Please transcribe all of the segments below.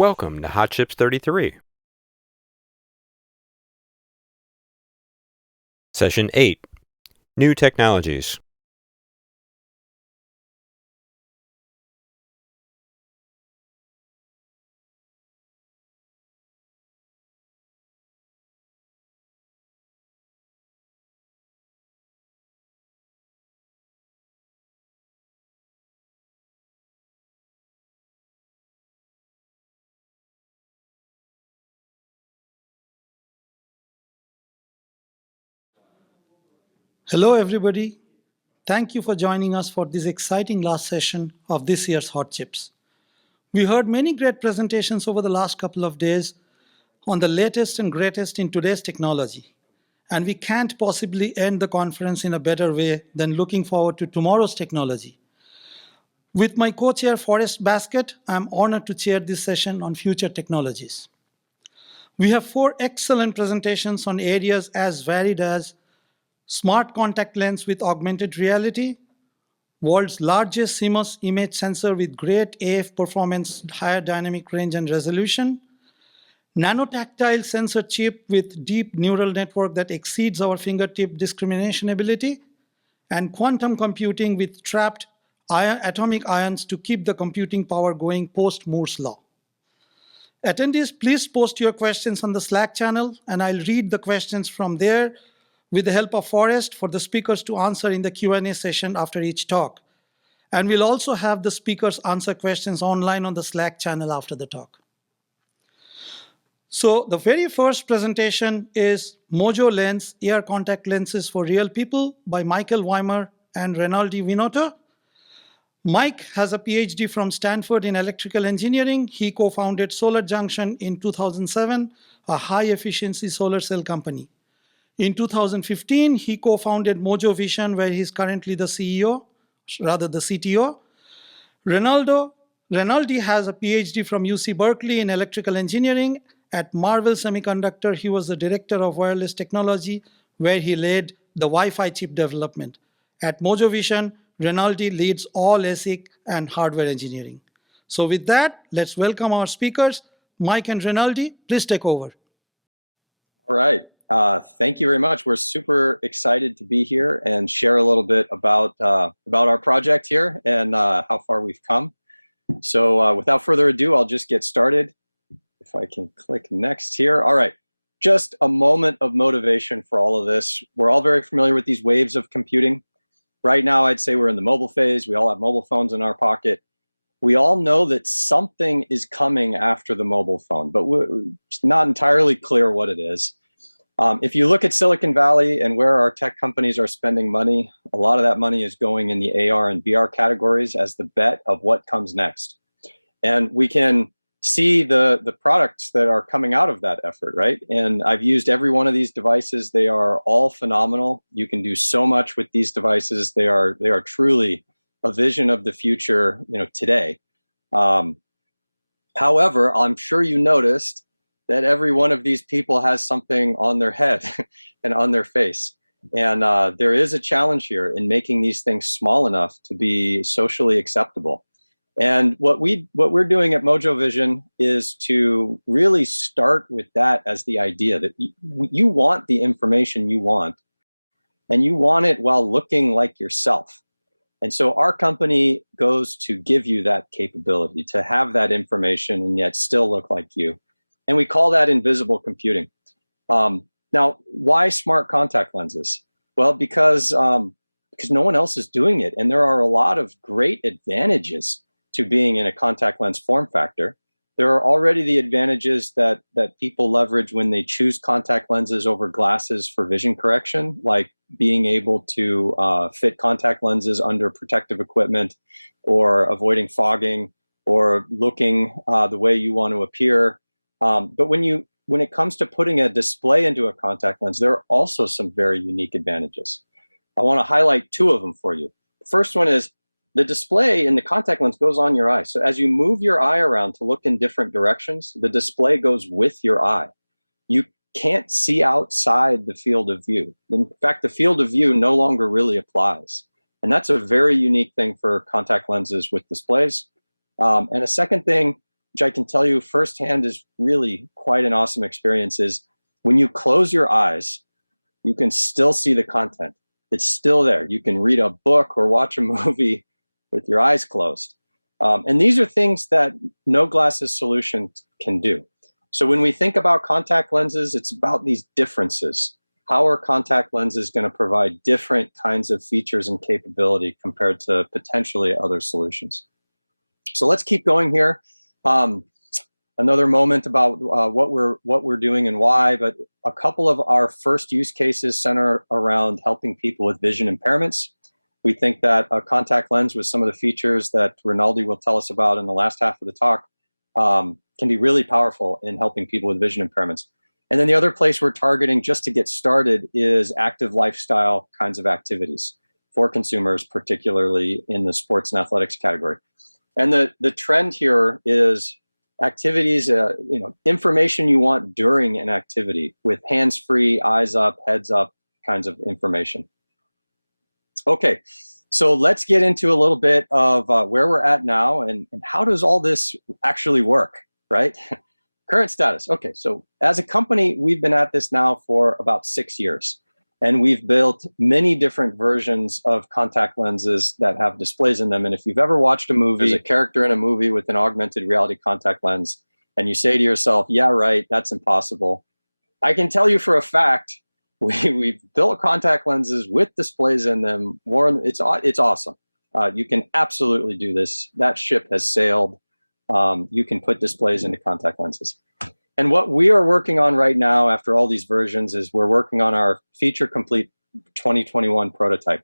Welcome to Hot Chips 33. Session 8, New Technologies. Hello, everybody. Thank you for joining us for this exciting last session of this year's Hot Chips. We heard many great presentations over the last couple of days on the latest and greatest in today's technology. And we can't possibly end the conference in a better way than looking forward to tomorrow's technology. With my co-chair, Forrest Basket, I'm honored to chair this session on future technologies. We have 4 excellent presentations on areas as varied as smart contact lens with augmented reality, world's largest CMOS image sensor with great AF performance, higher dynamic range and resolution, Nano-Tactile sensor chip with deep neural network that exceeds our fingertip discrimination ability, and quantum computing with trapped atomic ions to keep the computing power going post Moore's law. Attendees, please post your questions on the Slack channel, and I'll read the questions from there with the help of Forrest for the speakers to answer in the Q&A session after each talk. And we'll also have the speakers answer questions online on the Slack channel after the talk. So the very first presentation is Mojo Lens, AR Contact Lenses for Real People by Michael Wiemer and Renaldi Winoto. Mike has a PhD from Stanford in electrical engineering. He co-founded Solar Junction in 2007, a high-efficiency solar cell company. In 2015, he co-founded Mojo Vision, where he's currently the CEO, rather the CTO. Renaldi has a PhD from UC Berkeley in electrical engineering. At Marvell Semiconductor, he was the director of wireless technology, where he led the Wi-Fi chip development. At Mojo Vision, Renaldi leads all ASIC and hardware engineering. So with that, let's welcome our speakers. Mike and Renaldi, please take over. All right. Thank you very much. We're super excited to be here and share a little bit about our project here and how far we've come. So without further ado, I'll just get started. If I can click next here. All right. Just a moment of motivation for all of this. We're all very familiar with these waves of computing. Right now, I'd say we're in the mobile phase. We all have mobile phones in our pocket. We all know that something is coming after the mobile phone, but we're not entirely clear what it is. If you look at Silicon Valley and where our tech companies are spending money, a lot of that money is going in the AR and VR categories as the bet of what comes next. And we can see the products that are coming out of that effort, right? And I've used every one of these devices. They are all phenomenal. You can do so much with these devices. They are truly a vision of the future, today. However, I'm sure you noticed that every one of these people has something on their head and on their face. And there is a challenge here in making these things small enough to be socially acceptable. And what we're doing at Mojo Vision is to really start with that as the idea that you want the information you want, and you want it while looking like yourself. And so our company goes to give you that capability to have that information and yet still look like you. And we call that invisible computing. Now, why smart contact lenses? Well, because no one else is doing it. And there are a lot of great advantages to being in a contact lens form factor. There are already the advantages that people leverage when they choose contact lenses over glasses for vision correction, like being able to fit contact lenses under protective equipment, or avoiding fogging, or looking the way you want to appear. But when it comes to putting a display into a contact lens, there are also some very unique advantages. I want to highlight 2 of them for you. The first one is the display in the contact lens goes on your eye. So as you move your eye around to look in different directions, the display goes with your eye. You can't see outside the field of view. In fact, the field of view no longer really applies. And that's a very unique thing for contact lenses with displays. And a second thing, which I can tell you firsthand is really quite an awesome experience, is when you close your eyes, you can still see the content. It's still there. You can read a book or watch a movie with your eyes closed. And these are things that no glasses solution can do. So when we think about contact lenses, it's about these differences. How are contact lenses going to provide different kinds of features and capability compared to potentially other solutions? So let's keep going here. Another moment about what we're doing and why, but a couple of our first use cases center around helping people with vision impairments. We think that a contact lens with some of the features that Renaldi will tell us about in the last half of the talk can be really powerful in helping people with vision impairments. And then the other place we're targeting just to get started is active lifestyle kinds of activities for consumers, particularly in the sports and athletics category. And the trend here is activities, information you want during an activity with hands-free, eyes up, heads up kinds of information. Okay, so let's get into a little bit of where we're at now and how does all this actually work, right? Current status. Okay, so as a company, we've been at this now for about 6 years. And we've built many different versions of contact lenses that have displays in them. And if you've ever watched a movie, there's a character in a movie with an augmented reality contact lens, and you say to yourself, yeah, right, that's impossible. I can tell you for a fact, we've built contact lenses with displays in them. It's awesome. You can absolutely do this. That ship has sailed. You can put displays into contact lenses. And what we are working on right now after all these versions is we're working on our feature complete 2021 prototype.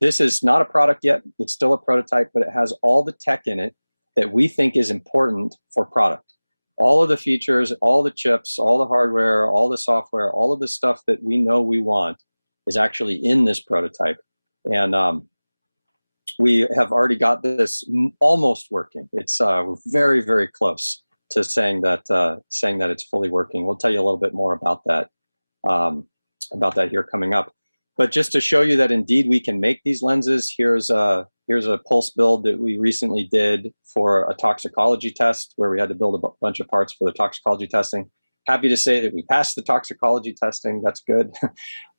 This is not a product yet. It's still a prototype, but it has all the tech in it that we think is important for product. All of the features, all the chips, all the hardware, all the software, all of the stuff that we know we want is actually in this prototype. And we have already got this almost working. It's we're very, very close to saying that it's fully working. We'll tell you a little bit more about that here coming up. But just to show you that indeed we can make these lenses, here's a pulse build that we recently did for a toxicology test where we had to build a bunch of parts for the toxicology testing. Happy to say that we passed the toxicology testing. That's good.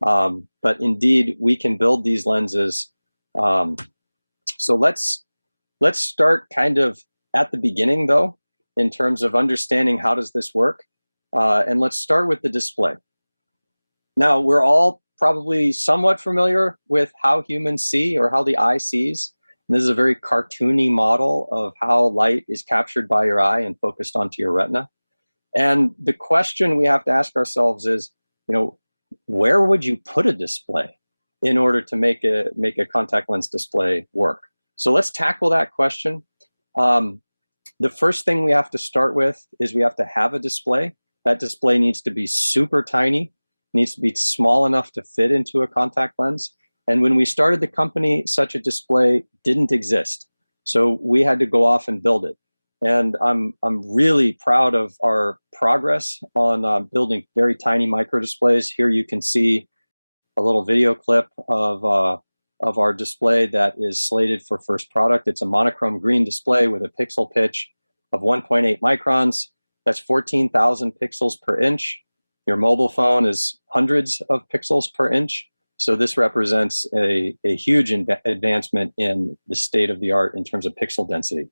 But indeed, we can build these lenses. So let's start kind of at the beginning, though, in terms of understanding how does this work. And let's start with the display. Now, we're all probably somewhat familiar with how humans see or how the eye sees. And this is a very cartoony model of how light is captured by your eye and focused onto your retina. And the question we have to ask ourselves is, where would you put a display in order to make a contact lens display work? So let's tackle that question. The first thing we have to start with is we have to have a display. That display needs to be super tiny, needs to be small enough to fit into a contact lens. And when we started the company, such a display didn't exist. So we had to go off and build it. And I'm really proud of our progress on building very tiny micro displays. Here you can see a little video clip of our display that is slated for first product. It's a monochrome green display with a pixel pitch of 1.8 microns. That's 14,000 pixels per inch. Your mobile phone is hundreds of pixels per inch. So this represents a huge advancement in the state of the art in terms of pixel density.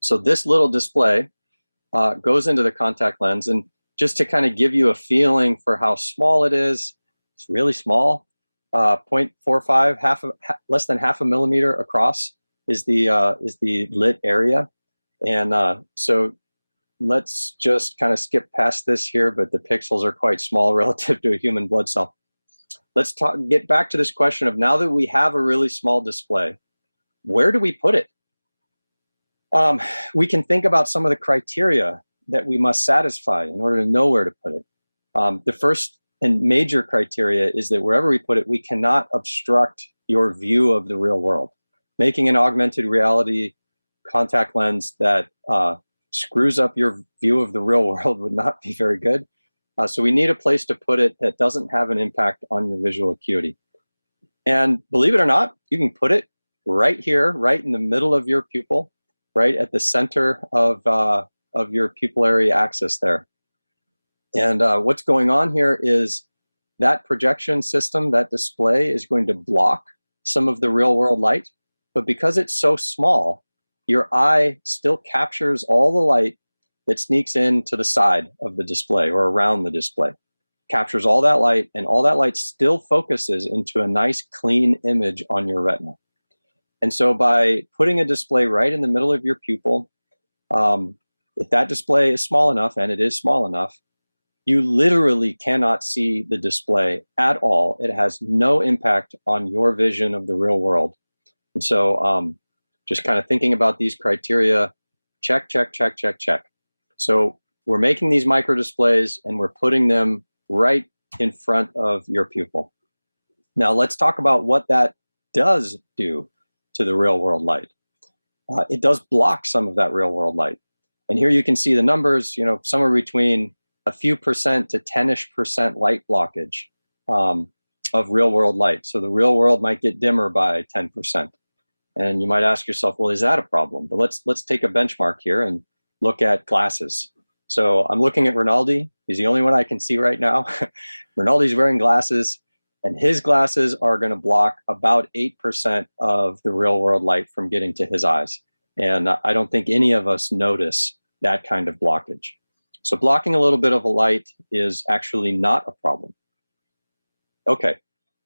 So this little display goes into the contact lens. And just to kind of give you a feeling for how small it is, it's really small. 0.45, less than half a millimeter across is the lit area. And so let's just kind of skip past this here, but the pixels are quite small relative to a human blood cell. Let's get back to this question of, now that we have a really small display, where do we put it? We can think about some of the criteria that we must satisfy in order to know where to put it. The first and major criteria is that wherever we put it, we cannot obstruct your view of the real world. Making an augmented reality contact lens that screws up your view of the real world would not be very good. So we need a place to put it that doesn't have an impact on your visual acuity. And believe it or not, you can put it right here, right in the middle of your pupil. right at the center of your pupillary axis there. And what's going on here is that projection system, that display, is going to block some of the real world light. But because it's so small, your eye still captures all the light that sneaks in to the side of the display or around the display. Captures all that light, and all that light still focuses into a nice clean image on your retina. And so by putting a display right in the middle of your pupil, if that display is small enough, and it is small enough, you literally cannot see the display at all. It has no impact on your vision of the real world. And so just kind of thinking about these criteria, check, check, check, check, check. So we're making these micro displays and we're putting them right in front of your pupil. Now let's talk about what that does do to the real world light. It does block some of that real world light. And here you can see the numbers, somewhere between a few percent to 10-ish% light blockage of real world light. So the real world might get dimmer by 10%. And you might ask yourself, well, is that a problem? But let's take a benchmark here and look at glasses. So I'm looking at Renaldi. He's the only one I can see right now. Renaldi's wearing glasses, and his glasses are going to block about 8% of the real world light from getting to his eyes. And I don't think any of us notice that kind of blockage. So blocking a little bit of a light is actually not a problem. Okay,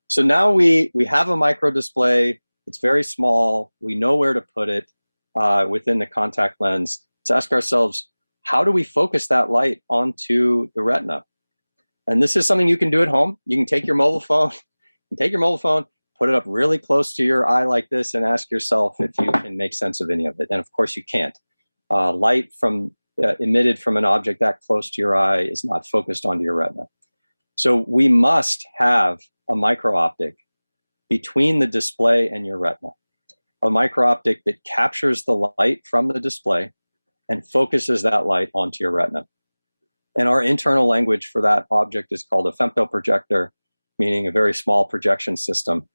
so now we have a micro display. It's very small. We know where to put it within the contact lens. Let's ask ourselves, how do we focus that light onto the retina? And this is something you can do at home. You can take your mobile phone, put it up really close to your eye like this, and ask yourself if you can make sense of any of it. And of course you can't. Light emitted from an object that close to your eye is not focused onto your retina. So we must have a micro optic between the display and your retina. A micro optic that captures the light from the display and focuses that light onto your retina. And our internal language for that object is called a femtoprojector, meaning a very small projection system.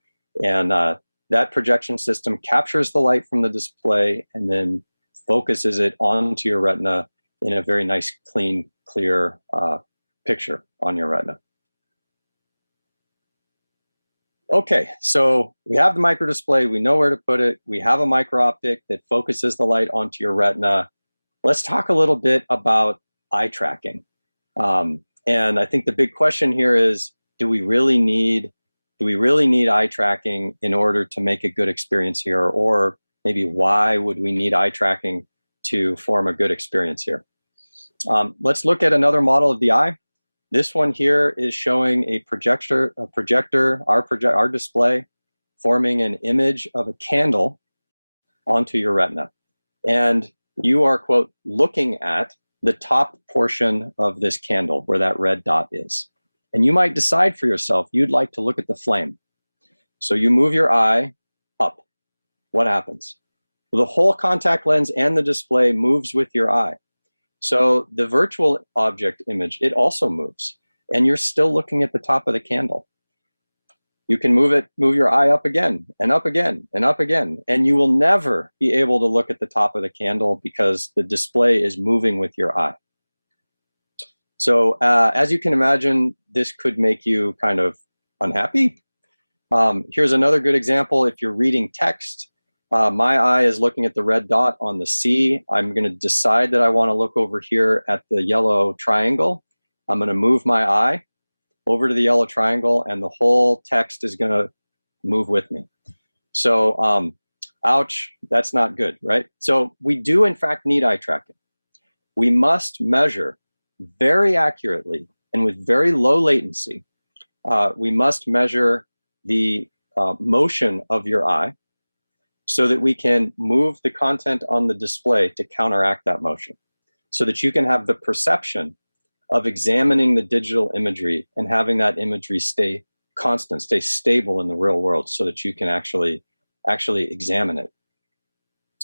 And that projection system captures the light from the display and then focuses it onto your retina in a very nice, clean, clear picture on your retina. Okay, so we have the micro display, we know where to put it, we have a micro optic that focuses the light onto your retina. Let's talk a little bit about eye tracking. And I think the big question here is, do we really need eye tracking in order to make a good experience here? Or maybe why would we need eye tracking to form a good experience here? Let's look at another model of the eye. This one here is showing a projector, our display, forming an image of a candle onto your retina. And you are, quote, looking at the top portion of this candle where that red dot is. And you might decide for yourself, you'd like to look at the flame. So you move your eye up. What happens? The whole contact lens and the display moves with your eye. So the virtual object image, it also moves, and you're still looking at the top of the candle. You can move your eye up again, and up again, and up again, and you will never be able to look at the top of the candle because the display is moving with your eye. So as you can imagine, this could make you kind of unhappy. Here's another good example. If you're reading text, my eye is looking at the red dot on the C. I'm going to decide that I want to look over here at the yellow triangle. I'm going to move my eye over to the yellow triangle, and the whole text is going to move with me. So, ouch, that's not good, right? So we do, in fact, need eye tracking. We must measure very accurately and with very low latency. We must measure the motion of your eye, so that we can move the content on the display to counteract that motion, so that you can have the perception of examining the digital imagery and having that imagery stay constant, stay stable in the real world, so that you can actually examine it.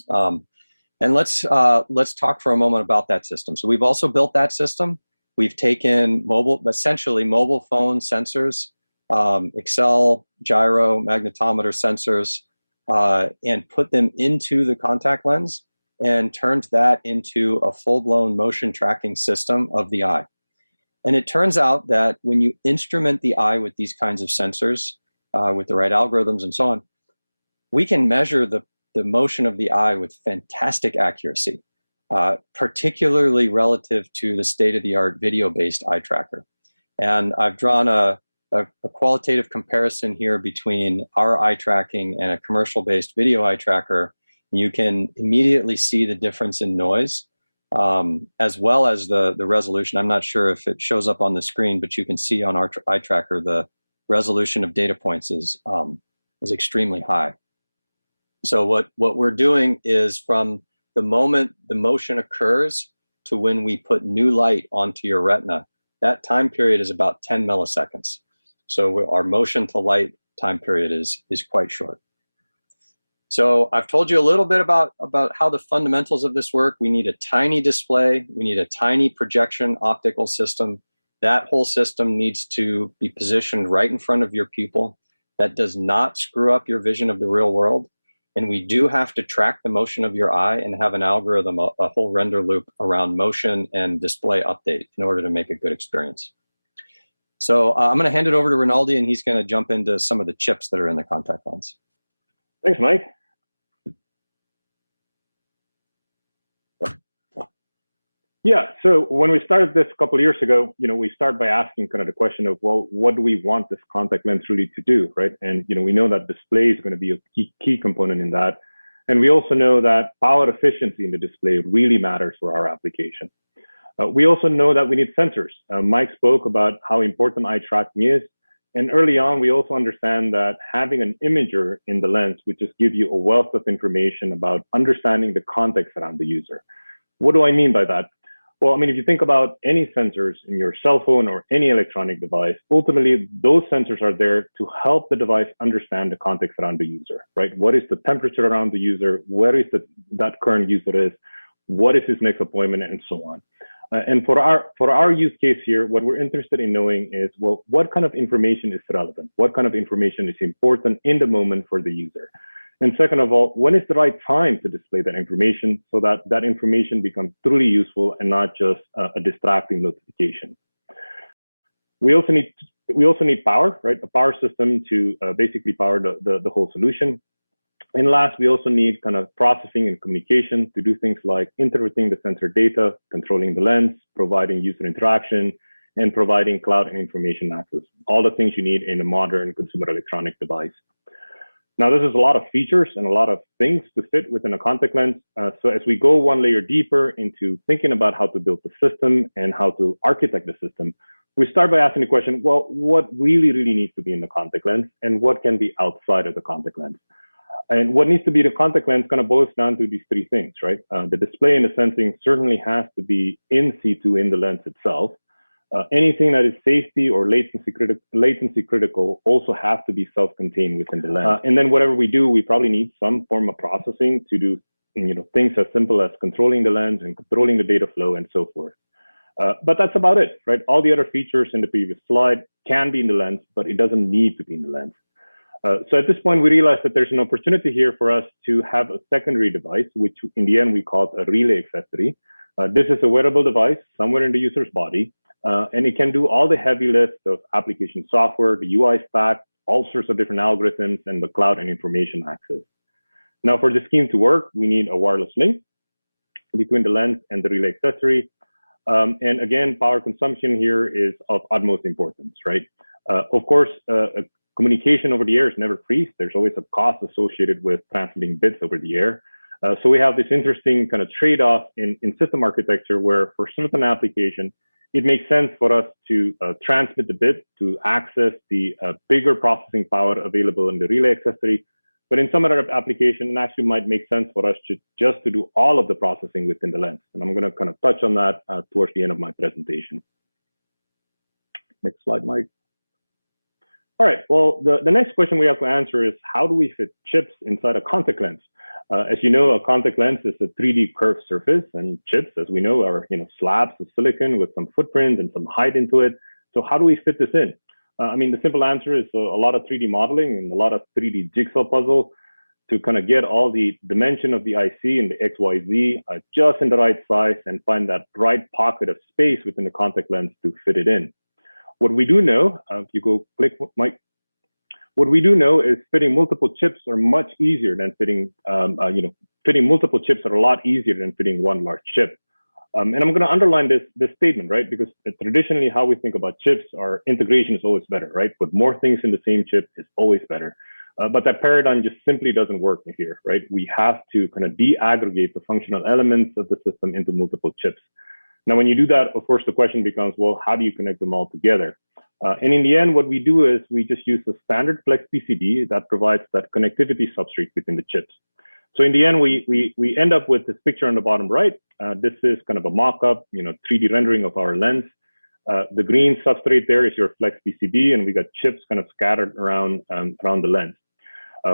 And let's talk for a moment about that system. So we've also built that system. We've taken essentially mobile phone sensors, Excel, gyro, magnetometer sensors, and put them into the contact lens. and turned that into a full-blown motion tracking system of the eye. And it turns out that when you instrument the eye with these kinds of sensors, with the right algorithms and so on, we can measure the motion of the eye with fantastic accuracy, particularly relative to the state-of-the-art video-based eye tracker. And I've drawn a qualitative comparison here between our eye tracking and a commercial-based video eye tracker. You can immediately see the difference in noise, as well as the resolution. I'm not sure if it shows up on the screen, but you can see on our eye tracker the resolution of data points is extremely high. So what we're doing is, from the moment the motion occurs to when we put new light onto your retina, that time period is about 10 milliseconds. So our motion to light time period is quite short. So I've told you a little bit about how the fundamentals of this work. We need a tiny display. We need a tiny projection optical system. That whole system needs to be positioned right in front of your pupil. That does not screw up your vision of the real world. And we do have to track the motion of your eye and have an algorithm, a whole render loop around motion and display update in order to make a good experience. So I'm going to hand it over to Renaldi, and he's going to jump into some of the chips that are in the contact lens. Thanks, Mike. Yeah, so when we started this a couple of years ago, we start by asking kind of the question of, well, what do we want this contact lens really to do, right? And, we know that display is going to be a key component in that. And we also know that power efficiency in the display really matters for our application. We also know that we need sensors. Mike spoke about how important eye tracking is. And early on, we also understand that having an imager in the lens would just give you a wealth of information about understanding the context around the user. What do I mean by that? Well, if you think about any sensors in your cell phone or any electronic device, ultimately, those sensors are there to help the device understand the context around the user, right? What is the temperature around the user? Where is that current user is? What is his next appointment? And so on. And for our use case here, what we're interested in knowing is, well, what kind of information is relevant? What kind of information is important in the moment for the user? And second of all, when is the right time to display that information so that that information becomes truly useful and not just a distracting notification? We also need power, right? A power system to basically power the whole solution. And last, we also need kind of processing and communication to do things like interpreting the sensor data, controlling the lens, providing user interaction, and providing cloud and information access. All the things you need in a modern consumer electronic device. Now, this is a lot of features and a lot of things to fit within a contact lens. So as we go one layer deeper into thinking about how to build the system and how to architect the system, we start by asking the question, well, what really needs to be in the contact lens and what can be outside of the contact lens? And what needs to be the contact lens kind of boils down to these three things, right? The display and the sensing certainly has to be in situ in the lens itself. Anything that is safety or latency critical also have to be self-contained within the lens. And then whatever we do, we probably need some form of processing to do things as simple as controlling the lens and controlling the data flow and so forth. But that's about it, right? All the other features in the previous slide can be in the lens, but it doesn't need to be in the lens. So at this point, we realized that there's an opportunity here for us to have a secondary device, which in the end we call a relay accessory. This is a wearable device somewhere in the user's body, and it can do all the heavy lift of application software, the UI stack, all sorts of different algorithms, and the cloud and information access. Now, for the scheme to work, we need a wireless link between the lens and the relay accessory. And again, power consumption here is of utmost importance, right? Of course, communication over the air is never free. There's always a cost associated with transmitting bits over the air. So we have this interesting kind of trade-off in system architecture where for certain application, it makes sense for us to transmit the bit to access the bigger processing power available in the relay accessory. But in some other application, it actually might make sense for us to just to do all of the processing within the lens. And I'm going to kind of touch on that towards the end of my presentation. Next slide, Mike. All right, well, the next question we have to answer is how do we fit chips inside a contact lens? As you know, a contact lens is a 3D curved surface, and chips, as we know, are slabs of silicon with some footprint and some height into it. So how do we fit this in? The simple answer is a lot of 3D modeling and a lot of 3D jigsaw puzzle. to kind of get all the dimension of the IC and the XYZ just in the right size and find that right pocket of space within the contact lens to fit it in. What we do know, if you go click, Mike, what we do know is fitting multiple chips are much easier than fitting, fitting multiple chips are a lot easier than fitting one large chip. And I'm going to underline this statement, right? Because traditionally, how we think about chips, our integration is always better, right? Put more things in the same chip is always better. But that paradigm just simply doesn't work here, right? We have to kind of de-aggregate the functional elements of the system into multiple chips. Now, when you do that, of course, the question becomes, well, how do you connect them all together? And in the end, what we do is we just use a standard flex PCB that provides that connectivity substrate between the chips. So in the end, we end up with this picture on the bottom right. This is kind of a mock-up, 3D rendering of our lens. The green substrate there is your flex PCB, and we got chips kind of scattered around the lens.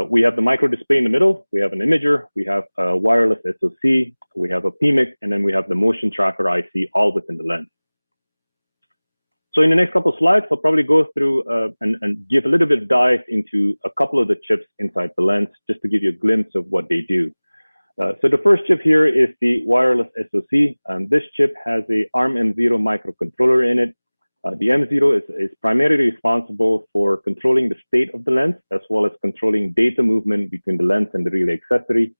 We have the micro display in the middle. We have an imager. We have a wireless SoC. We have a PMIC, and then we have the motion tracker IC all within the lens. So in the next couple of slides, I'll probably go through and give a little bit of dive into a couple of the chips inside the lens, just to give you a glimpse of what they do. So the first chip here is the wireless SoC. This chip has a ARM M0 microcontroller in it. The M0 is primarily responsible for controlling the state of the lens, as well as controlling data movement between the lens and the relay accessory.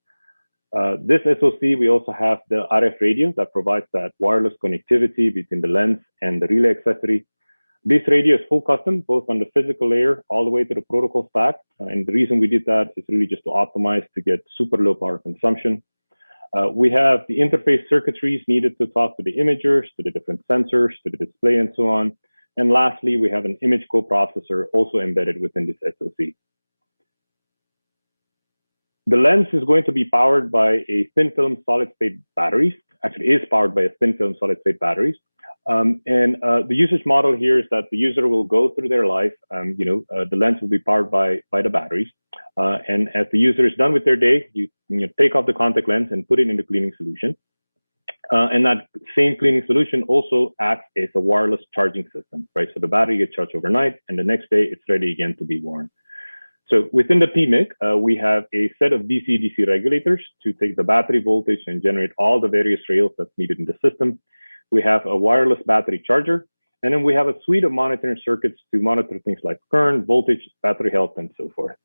This SoC, we also have the RF radio that provides that wireless connectivity between the lens and the relay accessory. This radio is full custom, both on the physical layer all the way to the protocol stack. And the reason we did that is really just to optimize to get super low power consumption. We have the interface circuitries needed to talk to the imagers, to the different sensors, to the display, and so on. And lastly, we have an image coprocessor also embedded within this SoC. The lens is going to be powered by a thin film solid state batteries. Actually, is powered by a thin film solid state batteries. The usage model here is that the user will go through their life. The lens will be powered by the batteries. And as the user is done with their day, you take off the contact lens and put it in the cleaning solution. And that same cleaning solution also acts as a wireless charging system, right? So the battery gets charged overnight, and the next day it's ready again to be worn. So within the PMIC, we have a set of DC-DC regulators to take the battery voltage and generate all the various rails that's needed in the system. We have a wireless battery charger, and then we have a suite of monitoring circuits to monitor things like current, voltage, battery health, and so forth.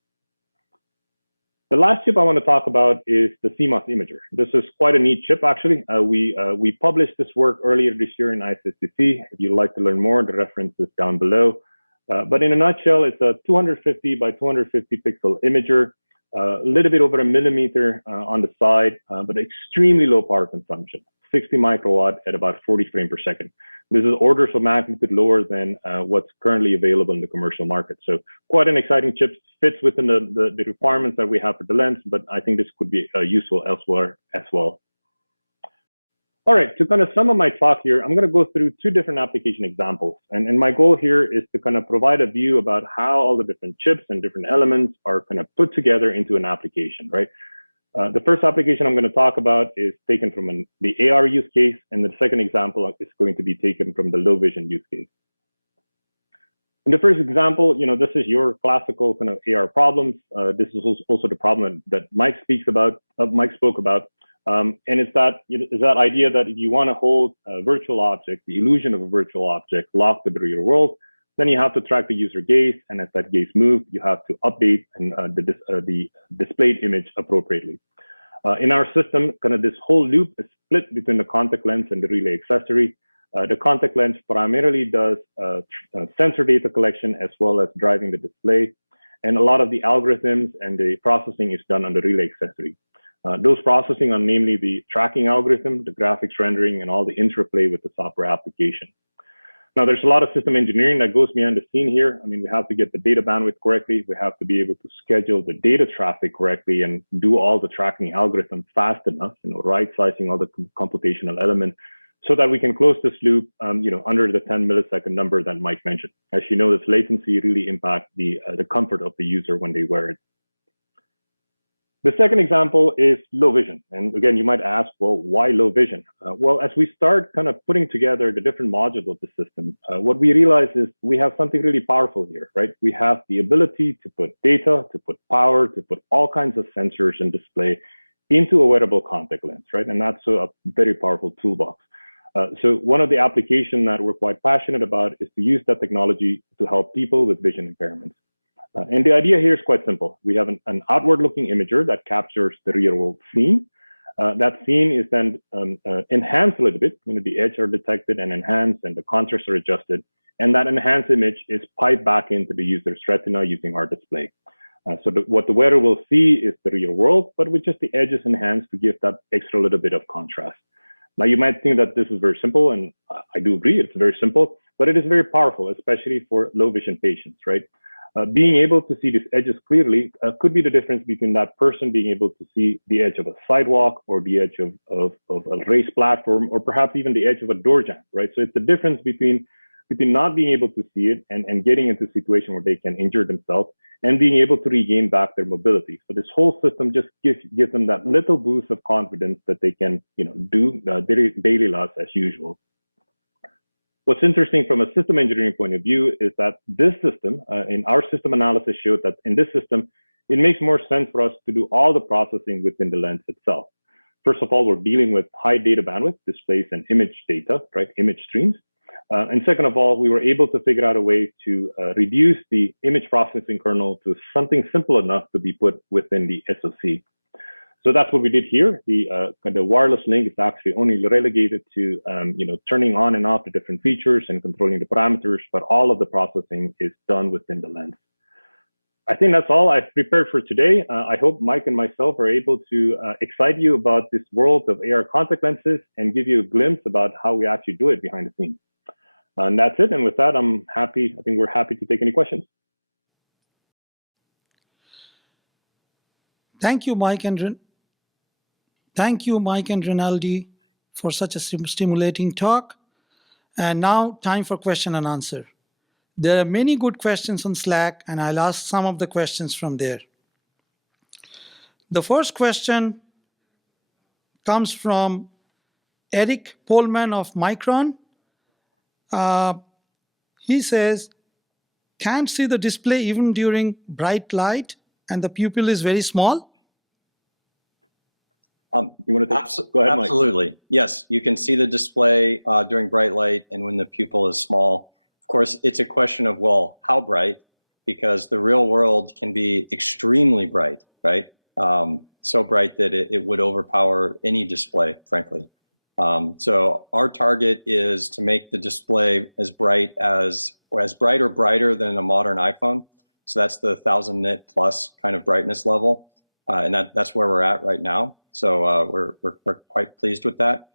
The last chip I want to talk about is the CMOS imager. This is quite a neat chip, actually. We published this work earlier this year in ISSCC. If you'd like to learn more, the reference is down below. But in a nutshell, it's a 250 by 250 pixel imager, a little bit over a millimeter on the side, but extremely low power consumption, 60 microwatt at about 40 frames per second. This is orders of magnitude lower than what's currently available in the commercial market. So quite an exciting chip, fits within the requirements that we have for the lens, but I think this could be useful elsewhere as well. All right, to kind of sum up my talk here, I'm going to go through two different application examples. And my goal here is to kind of provide a view about how all the different chips and different elements are kind of put together into an application, right? The first application I'm going to talk about is taken from the AR use case, and the second example is going to be taken from the low vision use case. In the first example, this is your classical kind of AR problems. This is also the problem that Mike spoke about. And it's that idea that if you want to hold a virtual object, the illusion of a virtual object locked to the real world, then you have to track the user gaze, and as that gaze moves, you have to update the displayed image appropriately. In our system, kind of this whole loop is split between the contact lens and the relay accessory. The contact lens primarily does sensor data collection as well as driving the display, and a lot of the algorithms and the processing is done on the relay accessory. Those processing are namely the tracking algorithm, the graphics rendering, and all the interplay with the software application. Now, there's a lot of system engineering that goes behind the scene here. I mean, we have to get the data bandwidth correctly. We have to be able to schedule the data traffic correctly and do all the tracking algorithms fast enough, right-sizing all the computational elements so that we can close this loop, under the 10 millisecond number that Mike mentioned. As you know, this latency really impacts the comfort of the user when they wear it. The second example is low vision. And again, you might ask, well, why low vision? Well, as we start kind of putting together the different modules of the system, what we realize is we have something really powerful here, right? We have the ability to put data, to put power, to put all kinds of sensors and display into a wearable contact lens, right? And that's a very powerful toolbox. So one of the applications that we're quite passionate about is to use that technology to help people with vision impairments. And the idea here is quite simple. We have an outward-looking imager that captures the real-world scene. That scene is then enhanced a little bit. The edges are detected and enhanced, and the contrasts are adjusted. And that enhanced image is piped back into the user's retina using our display. So what the wearer will see is the real world, but with just the edges enhanced to give that extra little bit of contrast. Now, you might think that this is very simple, and I do agree, it's very simple, but it is very powerful, especially for low vision patients, right? Being able to see these edges clearly could be the difference between that person being able to see the edge of a sidewalk or the edge of a raised platform, or perhaps even the edge of a door jamb, right? So it's the difference between not being able to see it and getting into a situation where they can injure themselves and being able to regain back their mobility. So this whole system just gives them that little boost of confidence that they can, do their daily lives as usual. What's interesting from a system engineering point of view is that this system, in our system analysis, showed that in this system, it makes more sense for us to do all the processing within the lens itself. First of all, we're dealing with high data bandwidth, displays, and image data, right? Image streams. And second of all, we were able to figure out a way to reduce the image processing kernel to something simple enough to be put within the SoC. So that's what we did here. The wireless link is actually only relegated to turning on and off the different features and controlling the parameters, but all of the processing is done within the lens. I think that's all I've prepared for today. I hope Mike and myself are able to excite you about this world of AR contact lenses and give you a glimpse about how we actually do it behind the scenes. And that's it. And with that, I'm happy. I think we're happy to take any questions. Thank you, Mike and Renaldi, for such a stimulating talk. And now, time for question and answer. There are many good questions on Slack, and I'll ask some of the questions from there. The first question comes from Eric Polman of Micron. He says, can't see the display even during bright light, and the pupil is very small? You want to go ahead, Mike? Absolutely. Yes, you can see the display during bright light and when the pupil is small. Of course, it's a question of, well, how bright? Because the real world can be extremely bright, right? So bright that it would overpower any display, frankly. So our target is to make the display as bright or brighter than a modern iPhone. So that's the 1000 nit plus kind of brightness level. And that's where we're at right now. So we're quite pleased with that.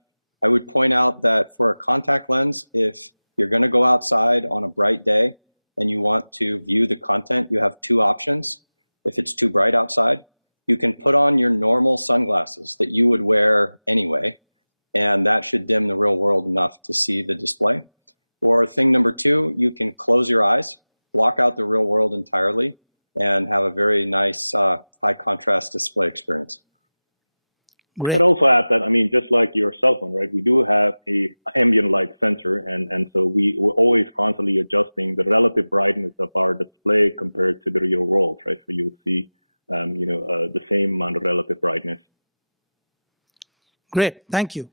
I would point out that for a contact lens, if you're going to go outside on a bright day and you want to view the content, you have two options. If it's too bright outside, you can put on your normal sunglasses that you would wear anyway, and that should dim the real world enough to see the display. Or thing number two, you can close your eyes, block out the real world entirely, and have a very nice high contrast display experience. Great. I'd also add that, just like your cell phone, right? We do have a ambient light sensor, and so we're always constantly adjusting the relative brightness of our display compared to the real world, right? So you'll see, the same amount of relative brightness. Great, thank you.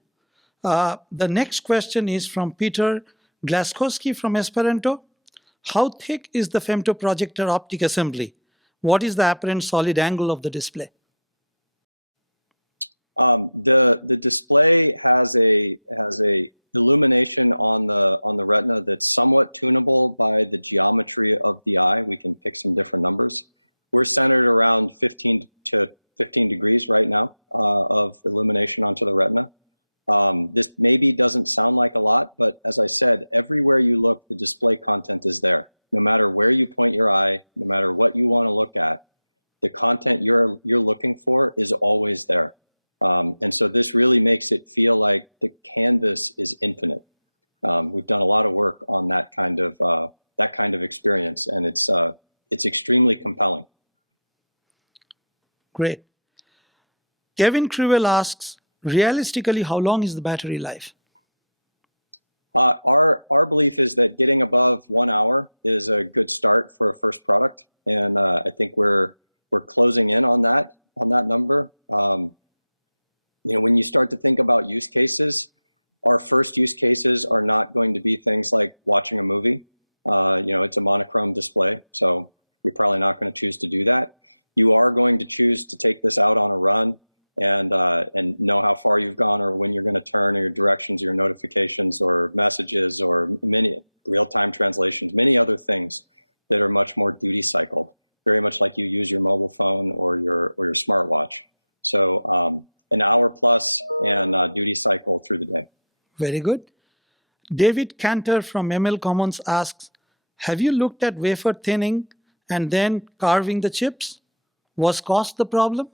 The next question is from Peter Glaskowski from Esperanto. How thick is the femto projector optic assembly? What is the apparent solid angle of the display? The display has a illumination on the retina that's somewhat tunable by the geometry of the eye. We can pick some different numbers. We're centered around 15 degrees right now of illumination onto the retina. This maybe doesn't sound like a lot, but as I said, everywhere you look, the display content is there. No matter where you point your eye, no matter what you want to look at, the content you're looking for is always there. And so this really makes it feel like the canvas is infinite. We've done a lot of work on that kind of experience, and it's extremely compelling. Great. Kevin Crewell asks, realistically, how long is the battery life? Our belief is that getting above 1 hour is a good start for a first product, and I think we're closing in on that number. When you start to think about use cases, our first use cases are not going to be things like watching a movie. It's a monochrome display, so you're probably not going to choose to do that. You are going to choose to take this out on a run and know how far you've gone or when you're going to turn, or your directions, your notifications or messages, or many real-time translations, many other things that are much more duty cycled, very much like you use your mobile phone or your smartwatch. So an hour plus and duty cycle through the day. Very good. David Cantor from ML Commons asks, have you looked at wafer thinning and then carving the chips? Was cost the problem?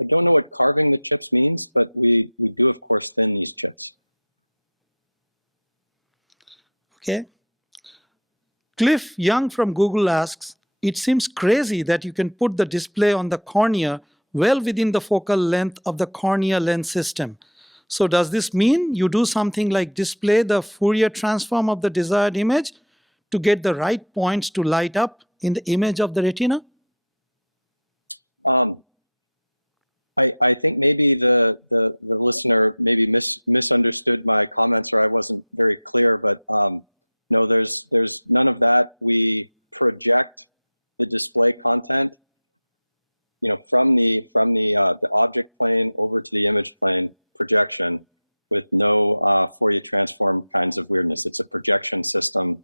I don't know what carving the chips means, but we do, of course, thin these chips. Okay. Cliff Young from Google asks, it seems crazy that you can put the display on the cornea well within the focal length of the cornea lens system. So does this mean you do something like display the Fourier transform of the desired image to get the right points to light up in the image of the retina? I think maybe the listener maybe misunderstood my comments, or I wasn't very clear, but no, there's none of that. We project the display content, from the object plane over to the image plane projection with no Fourier transform kinds of weirdness. It's a projection system.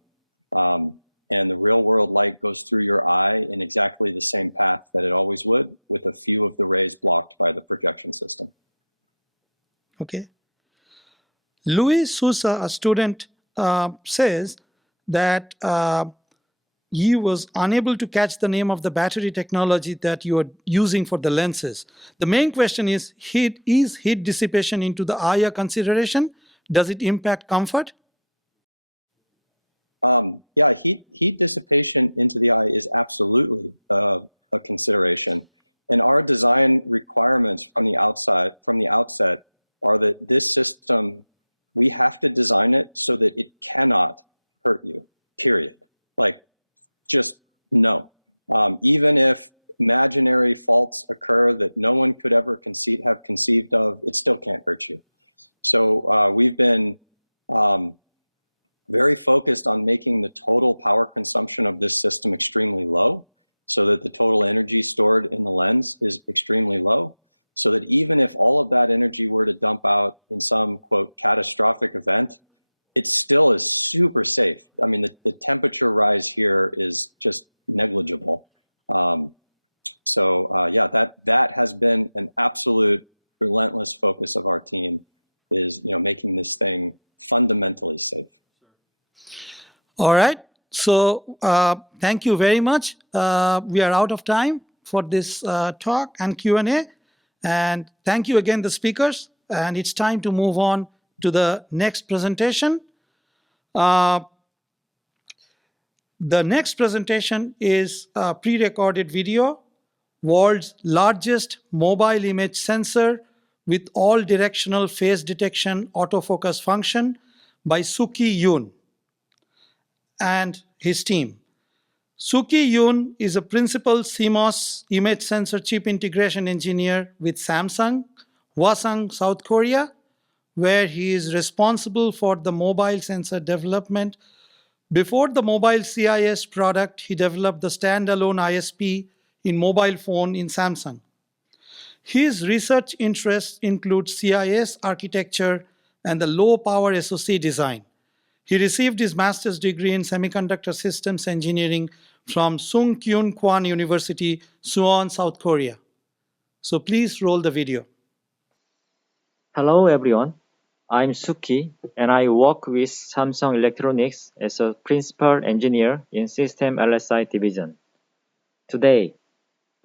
And the real world light goes through your eye in exactly the same path that it always would, with a few of the rays blocked by the projection system. Okay. Louis Sousa, a student, says that he was unable to catch the name of the battery technology that you are using for the lenses. The main question is heat dissipation into the eye a consideration? Does it impact comfort? Yeah, heat dissipation into the eye is absolutely a consideration. And our design requirements from the outset are that this system, we have to design it so that it cannot hurt you, period. Like, just no. Even if imaginary faults occur that no one could ever have conceived of, it still can't hurt you. So we've been very focused on making the total power consumption of this system extremely low, so that the total energy stored in the lens is extremely low, so that even if all of that energy were to dump out in some, quote, catastrophic event, it still is super safe. I mean, the temperature rise here is just negligible. Yeah, that has been an absolute relentless focus of our team, is making this thing fundamentally safe. All right. So thank you very much. We are out of time for this talk and Q&A. And thank you again, the speakers. And it's time to move on to the next presentation. The next presentation is a pre-recorded video, world's largest mobile image sensor with all directional phase detection autofocus function by Sukki Yoon and his team. Sukki Yoon is a principal CMOS image sensor chip integration engineer with Samsung, Hwaseong, South Korea, where he is responsible for the mobile sensor development. Before the mobile CIS product, he developed the standalone ISP in mobile phone in Samsung. His research interests include CIS architecture and the low power SoC design. He received his master's degree in semiconductor systems engineering from Sung Kyun Kwan University, Suwon, South Korea. So please roll the video. Hello everyone, I'm Sukki and I work with Samsung Electronics as a principal engineer in System LSI division. Today,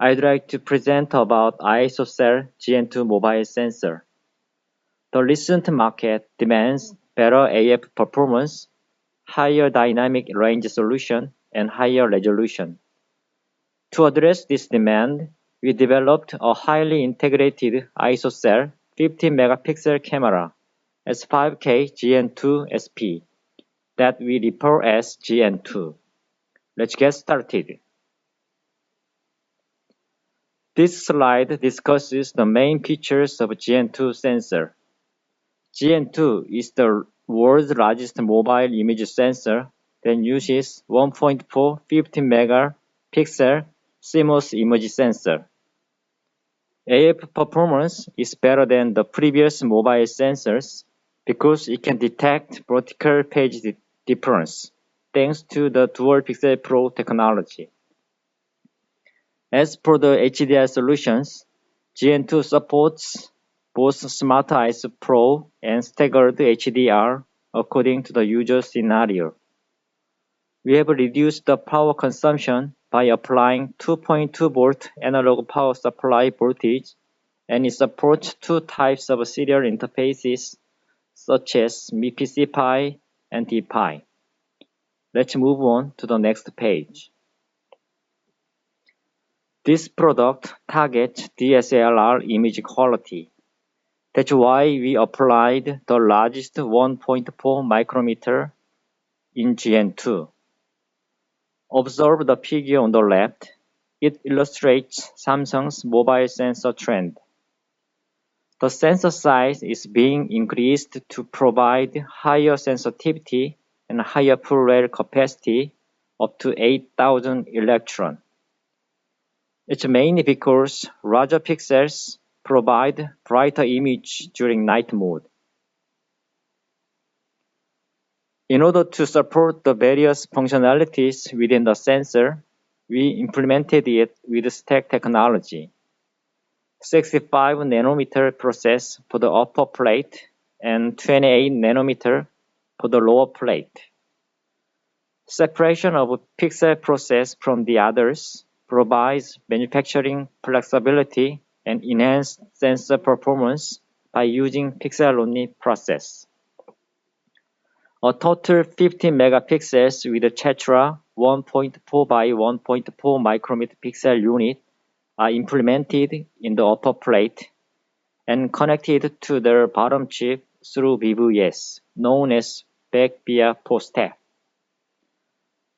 I'd like to present about ISOCELL GN2 mobile sensor. The recent market demands better AF performance, higher dynamic range solution, and higher resolution. To address this demand, we developed a highly integrated ISO-cell 50-megapixel camera S5K GN2 SP that we refer as GN2. Let's get started. This slide discusses the main features of GN2 sensor. GN2 is the world's largest mobile image sensor that uses 1.4 50-megapixel CMOS image sensor. AF performance is better than the previous mobile sensors because it can detect vertical page difference thanks to the Dual Pixel Pro technology. As for the HDR solutions, GN2 supports both Smart Eyes Pro and staggered HDR according to the user scenario. We have reduced the power consumption by applying 2.2 volt analog power supply voltage, and it supports two types of serial interfaces such as MIPI and DPI. Let's move on to the next page. This product targets DSLR image quality. That's why we applied the largest 1.4 micrometer in GN2. Observe the figure on the left. It illustrates Samsung's mobile sensor trend. The sensor size is being increased to provide higher sensitivity and higher full rail capacity up to 8,000 electron. It's mainly because larger pixels provide brighter image during night mode. In order to support the various functionalities within the sensor, we implemented it with stack technology. 65 nanometer process for the upper plate and 28 nanometer for the lower plate. Separation of pixel process from the others provides manufacturing flexibility and enhanced sensor performance by using pixel-only process. A total 50 megapixels with a Tetra 1.4 by 1.4 micrometer pixel unit are implemented in the upper plate and connected to the bottom chip through BVS, known as back via post-step.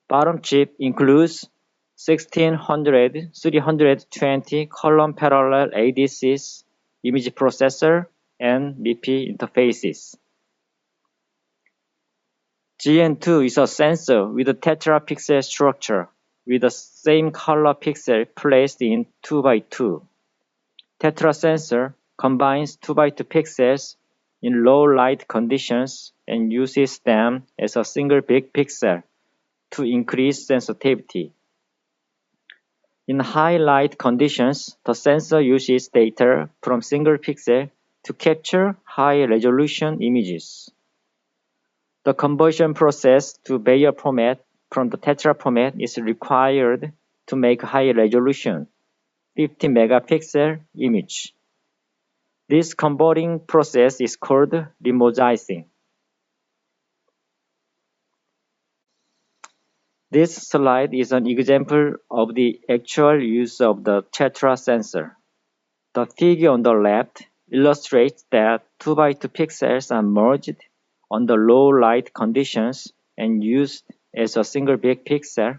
Bottom chip includes 1600 320 column parallel ADCs, image processor, and MIPI interfaces. GN2 is a sensor with a tetrapixel structure with the same color pixel placed in 2x2. Tetra sensor combines 2x2 pixels in low light conditions and uses them as a single big pixel to increase sensitivity. In high light conditions, the sensor uses data from single pixel to capture high resolution images. The conversion process to Bayer format from the Tetra format is required to make high resolution 50 megapixel image. This converting process is called remozizing. This slide is an example of the actual use of the Tetra sensor. The figure on the left illustrates that 2x2 pixels are merged under low light conditions and used as a single big pixel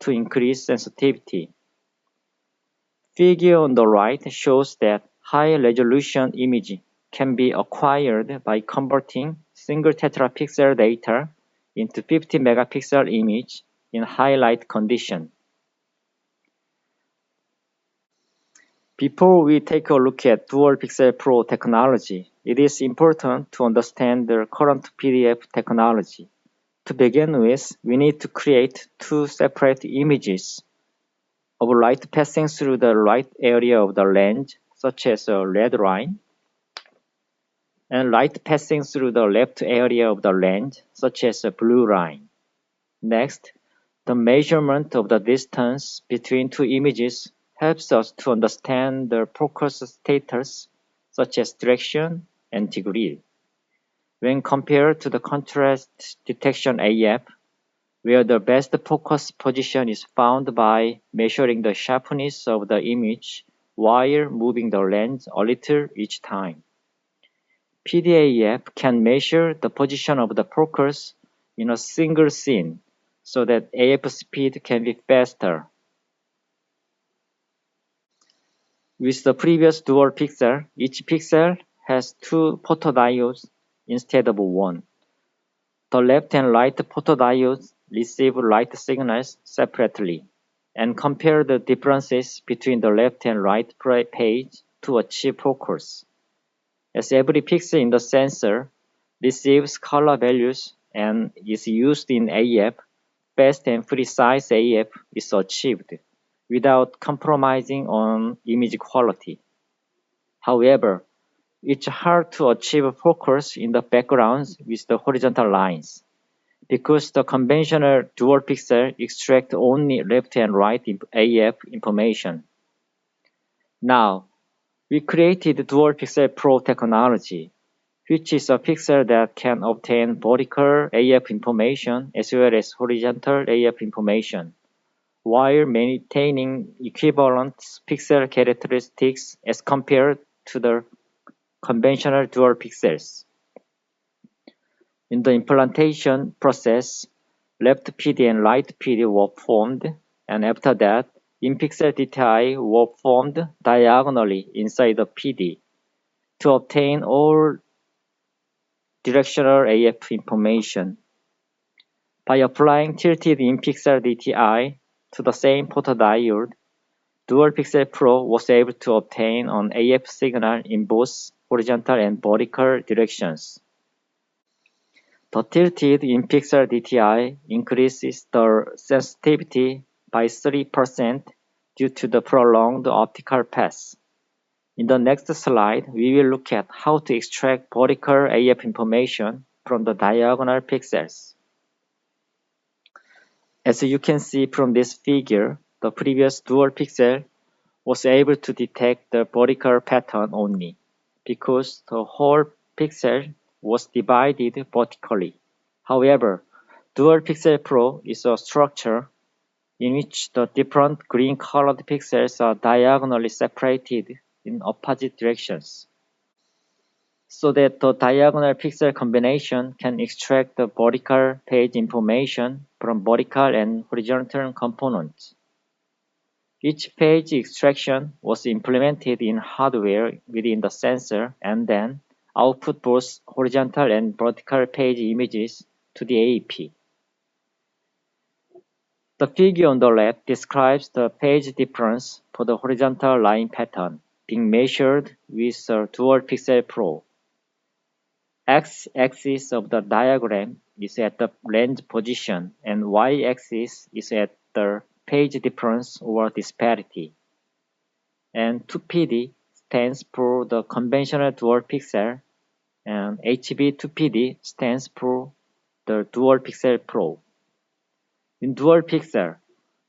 to increase sensitivity. Figure on the right shows that high resolution image can be acquired by converting single tetrapixel data into 50 megapixel image in high light condition. Before we take a look at Dual Pixel Pro technology, it is important to understand the current PDF technology. To begin with, we need to create two separate images of light passing through the right area of the lens, such as a red line, and light passing through the left area of the lens, such as a blue line. Next, the measurement of the distance between two images helps us to understand the focus status, such as direction and degree. When compared to the contrast detection AF, where the best focus position is found by measuring the sharpness of the image while moving the lens a little each time. PDAF can measure the position of the focus in a single scene so that AF speed can be faster. With the previous dual pixel, each pixel has two photodiodes instead of one. The left and right photodiodes receive light signals separately and compare the differences between the left and right page to achieve focus. As every pixel in the sensor receives color values and is used in AF, fast and precise AF is achieved without compromising on image quality. However, it's hard to achieve focus in the backgrounds with the horizontal lines, because the conventional dual pixel extract only left and right AF information. Now, we created Dual Pixel Pro technology, which is a pixel that can obtain vertical AF information as well as horizontal AF information, while maintaining equivalent pixel characteristics as compared to the conventional dual pixels. In the implantation process, left PD and right PD were formed, and after that, in-pixel DTI were formed diagonally inside the PD to obtain all directional AF information. By applying tilted in-pixel DTI to the same photodiode, Dual Pixel Pro was able to obtain an AF signal in both horizontal and vertical directions. The tilted in-pixel DTI increases the sensitivity by 3% due to the prolonged optical path. In the next slide, we will look at how to extract vertical AF information from the diagonal pixels. As you can see from this figure, the previous dual pixel was able to detect the vertical pattern only, because the whole pixel was divided vertically. However, Dual Pixel Pro is a structure in which the different green-colored pixels are diagonally separated in opposite directions, so that the diagonal pixel combination can extract the vertical page information from vertical and horizontal components. Each page extraction was implemented in hardware within the sensor and then output both horizontal and vertical page images to the AEP. The figure on the left describes the page difference for the horizontal line pattern being measured with the Dual Pixel Pro. X-axis of the diagram is at the lens position and Y-axis is at the page difference or disparity. And 2PD stands for the conventional dual pixel, and HB2PD stands for the Dual Pixel Pro. In dual pixel,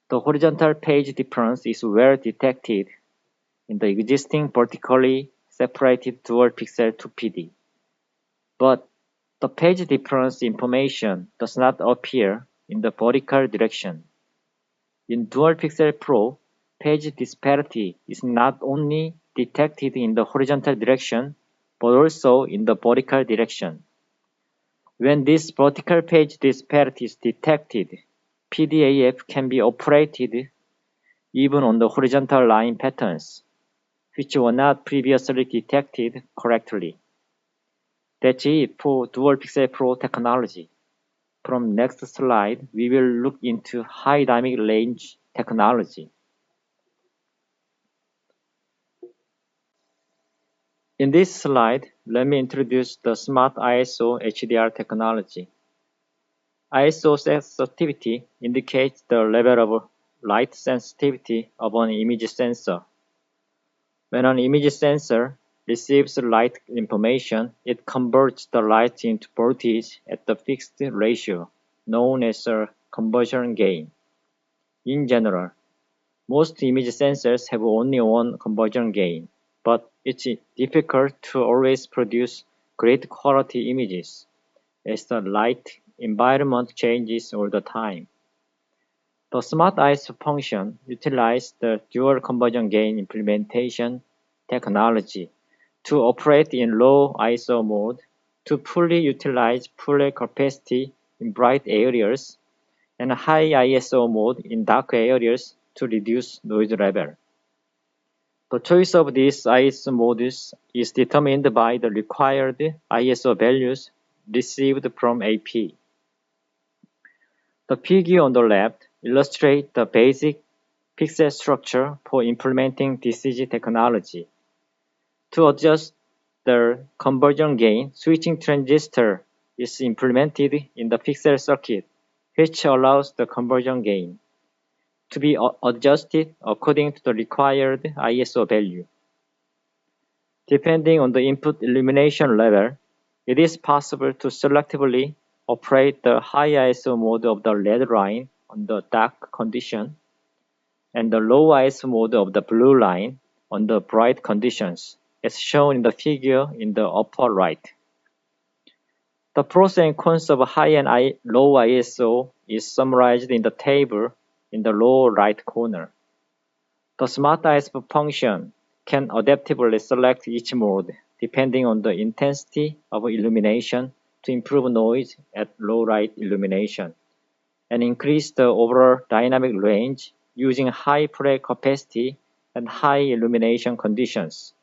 the horizontal page difference is well detected in the existing vertically separated dual pixel 2PD. But the page difference information does not appear in the vertical direction. In Dual Pixel Pro, page disparity is not only detected in the horizontal direction, but also in the vertical direction. When this vertical page disparity is detected, PDAF can be operated even on the horizontal line patterns, which were not previously detected correctly. That's it for Dual Pixel Pro technology. From next slide, we will look into high dynamic range technology. In this slide, let me introduce the Smart ISO HDR technology. ISO sensitivity indicates the level of light sensitivity of an image sensor. When an image sensor receives light information, it converts the light into voltage at the fixed ratio, known as a conversion gain. In general, most image sensors have only one conversion gain, but it's difficult to always produce great quality images, as the light environment changes all the time. The smart ISO function utilizes the dual conversion gain implementation technology to operate in low ISO mode to fully utilize full capacity in bright areas and high ISO mode in dark areas to reduce noise level. The choice of these ISO modes is determined by the required ISO values received from AP. The figure on the left illustrates the basic pixel structure for implementing DCG technology. To adjust the conversion gain, switching transistor is implemented in the pixel circuit, which allows the conversion gain to be adjusted according to the required ISO value. Depending on the input illumination level, it is possible to selectively operate the high ISO mode of the red line on the dark condition and the low ISO mode of the blue line on the bright conditions, as shown in the figure in the upper right. The pros and cons of high and low ISO is summarized in the table in the lower right corner. The smart ISO function can adaptively select each mode depending on the intensity of illumination to improve noise at low light illumination and increase the overall dynamic range using high play capacity and high illumination conditions.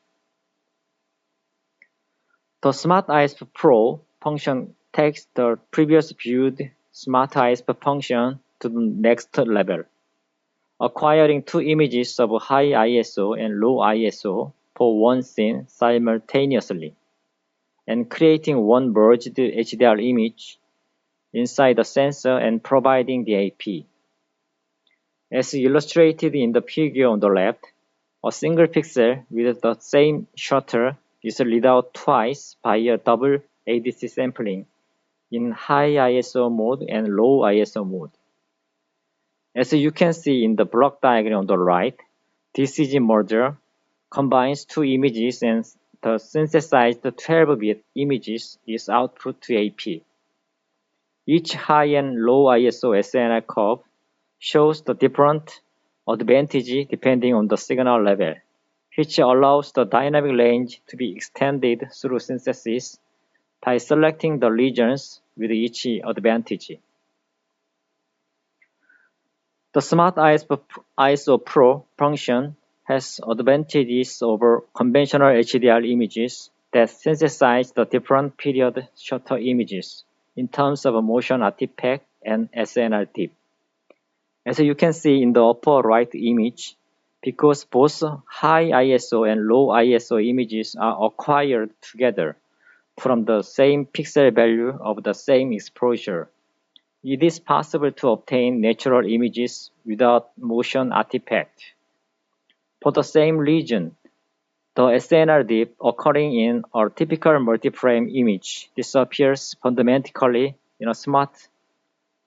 The Smart ISP Pro function takes the previous viewed Smart ISP function to the next level, acquiring two images of high ISO and low ISO for one scene simultaneously, and creating one merged HDR image inside the sensor and providing the AP. As illustrated in the figure on the left, a single pixel with the same shutter is lit out twice by a double ADC sampling in high ISO mode and low ISO mode. As you can see in the block diagram on the right, DCG merger combines two images and the synthesized 12-bit images is output to AP. Each high and low ISO SNI curve shows the different advantage depending on the signal level, which allows the dynamic range to be extended through synthesis by selecting the regions with each advantage. The Smart ISO Pro function has advantages over conventional HDR images that synthesize the different period shutter images in terms of motion artifact and SNR dip. As you can see in the upper right image, because both high ISO and low ISO images are acquired together from the same pixel value of the same exposure, it is possible to obtain natural images without motion artifact. For the same region, the SNR dip occurring in a typical multi-frame image disappears fundamentally in a Smart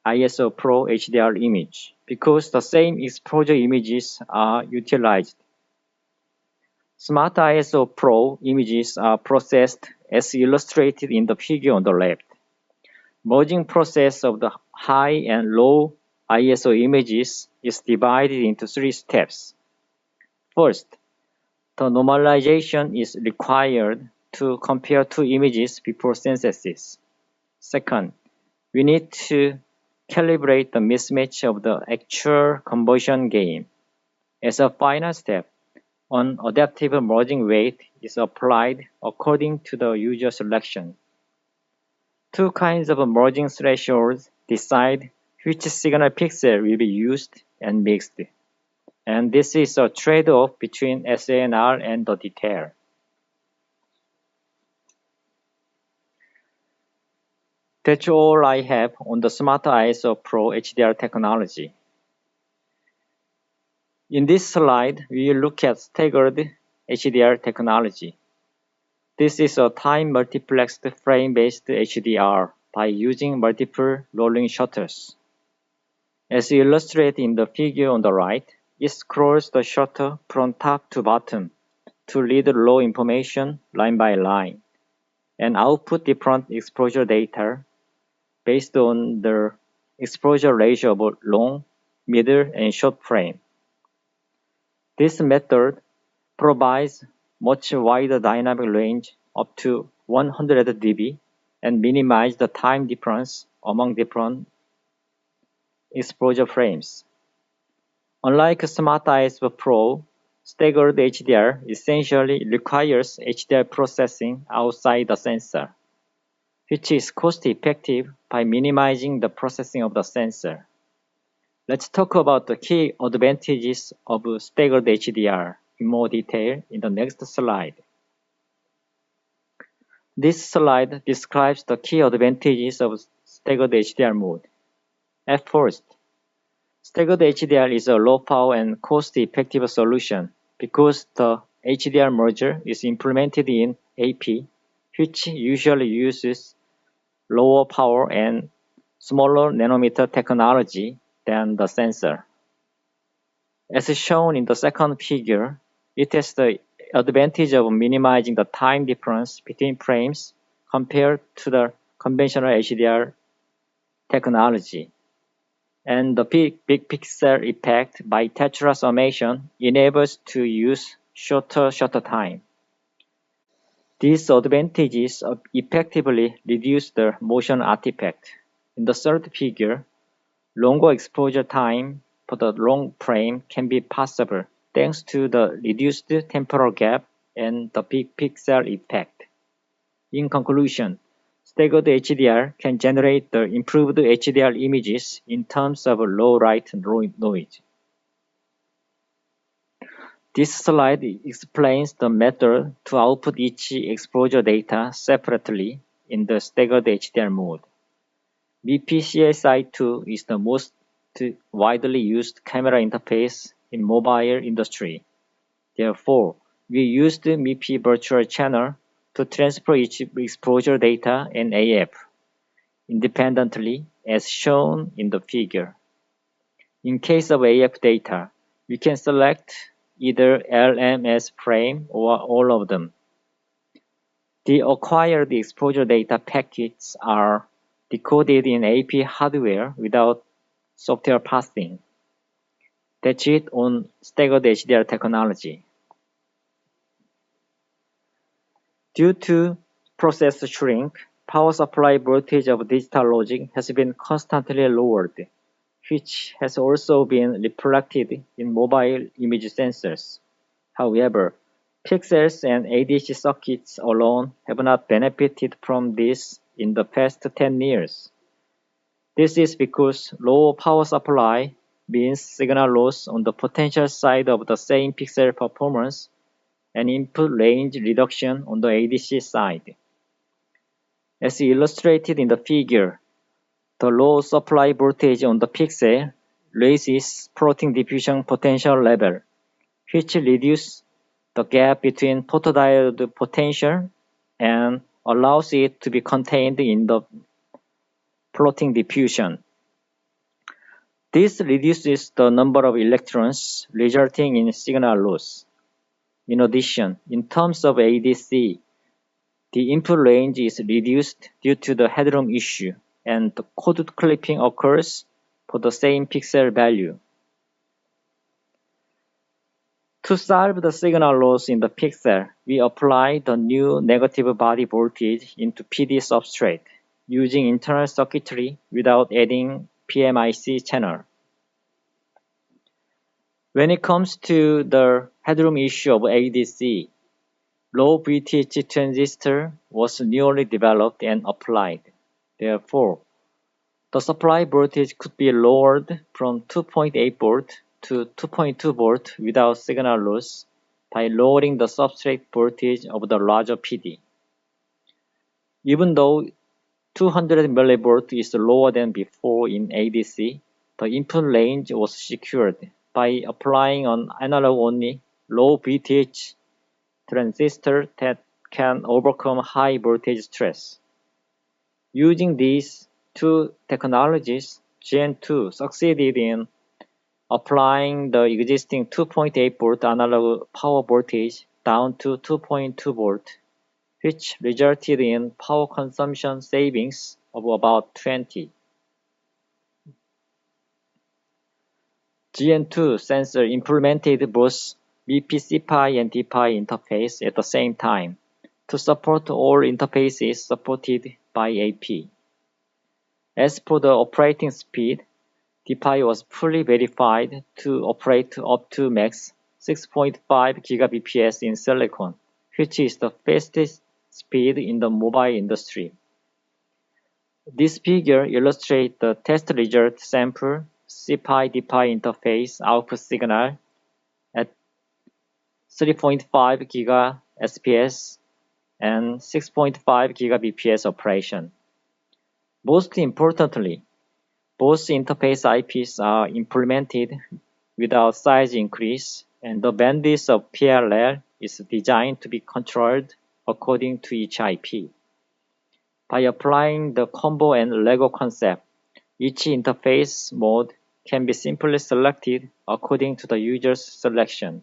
ISO Pro HDR image because the same exposure images are utilized. Smart ISO Pro images are processed as illustrated in the figure on the left. Merging process of the high and low ISO images is divided into three steps. First, the normalization is required to compare two images before synthesis. Second, we need to calibrate the mismatch of the actual conversion gain. As a final step, an adaptive merging weight is applied according to the user selection. Two kinds of merging thresholds decide which signal pixel will be used and mixed, and this is a trade-off between SNR and the detail. That's all I have on the Smart ISO Pro HDR technology. In this slide, we will look at staggered HDR technology. This is a time multiplexed frame-based HDR by using multiple rolling shutters. As illustrated in the figure on the right, it scrolls the shutter from top to bottom to read raw information line by line and output different exposure data based on the exposure ratio of long middle, and short frame. This method provides much wider dynamic range up to 100 dB and minimizes the time difference among different exposure frames. Unlike Smart ISO Pro, staggered HDR essentially requires HDR processing outside the sensor, which is cost-effective by minimizing the processing of the sensor. Let's talk about the key advantages of staggered HDR in more detail in the next slide. This slide describes the key advantages of staggered HDR mode. At first, staggered HDR is a low-power and cost-effective solution because the HDR merger is implemented in AP, which usually uses lower power and smaller nanometer technology than the sensor. As shown in the second figure, it has the advantage of minimizing the time difference between frames compared to the conventional HDR technology. And the big pixel effect by Tetra summation enables to use shorter shutter time. These advantages effectively reduce the motion artifact. In the third figure, longer exposure time for the long frame can be possible thanks to the reduced temporal gap and the big pixel effect. In conclusion, staggered HDR can generate the improved HDR images in terms of low light noise. This slide explains the method to output each exposure data separately in the staggered HDR mode. MIPI-CSI2 is the most widely used camera interface in mobile industry. Therefore, we used MIPI virtual channel to transfer each exposure data and AF independently as shown in the figure. In case of AF data, we can select either LMS frame or all of them. The acquired exposure data packets are decoded in AP hardware without software parsing. That's it on staggered HDR technology. Due to process shrink, power supply voltage of digital logic has been constantly lowered, which has also been reflected in mobile image sensors. However, pixels and ADC circuits alone have not benefited from this in the past 10 years. This is because low power supply means signal loss on the potential side of the same pixel performance and input range reduction on the ADC side. As illustrated in the figure, the low supply voltage on the pixel raises protein diffusion potential level, which reduces the gap between photodiode potential and allows it to be contained in the protein diffusion. This reduces the number of electrons, resulting in signal loss. In addition, in terms of ADC, the input range is reduced due to the headroom issue, and the code clipping occurs for the same pixel value. To solve the signal loss in the pixel, we apply the new negative body voltage into PD substrate using internal circuitry without adding PMIC channel. When it comes to the headroom issue of ADC, low VTH transistor was newly developed and applied. Therefore, the supply voltage could be lowered from 2.8 volt to 2.2 volt without signal loss by lowering the substrate voltage of the larger PD. Even though 200 mV is lower than before in ADC, the input range was secured by applying an analog-only low VTH transistor that can overcome high voltage stress. Using these two technologies, Gen 2 succeeded in applying the existing 2.8 volt analog power voltage down to 2.2 volt, which resulted in power consumption savings of about 20. GN2 sensor implemented both BP-CPI and DPI interface at the same time to support all interfaces supported by AP. As for the operating speed, DPI was fully verified to operate up to max 6.5 Gbps in silicon, which is the fastest speed in the mobile industry. This figure illustrates the test result sample CPI-DPI interface output signal at 3.5 GSPS and 6.5 Gbps operation. Most importantly, both interface IPs are implemented without size increase, and the bandwidth of PLL is designed to be controlled according to each IP. By applying the combo and Lego concept, each interface mode can be simply selected according to the user's selection.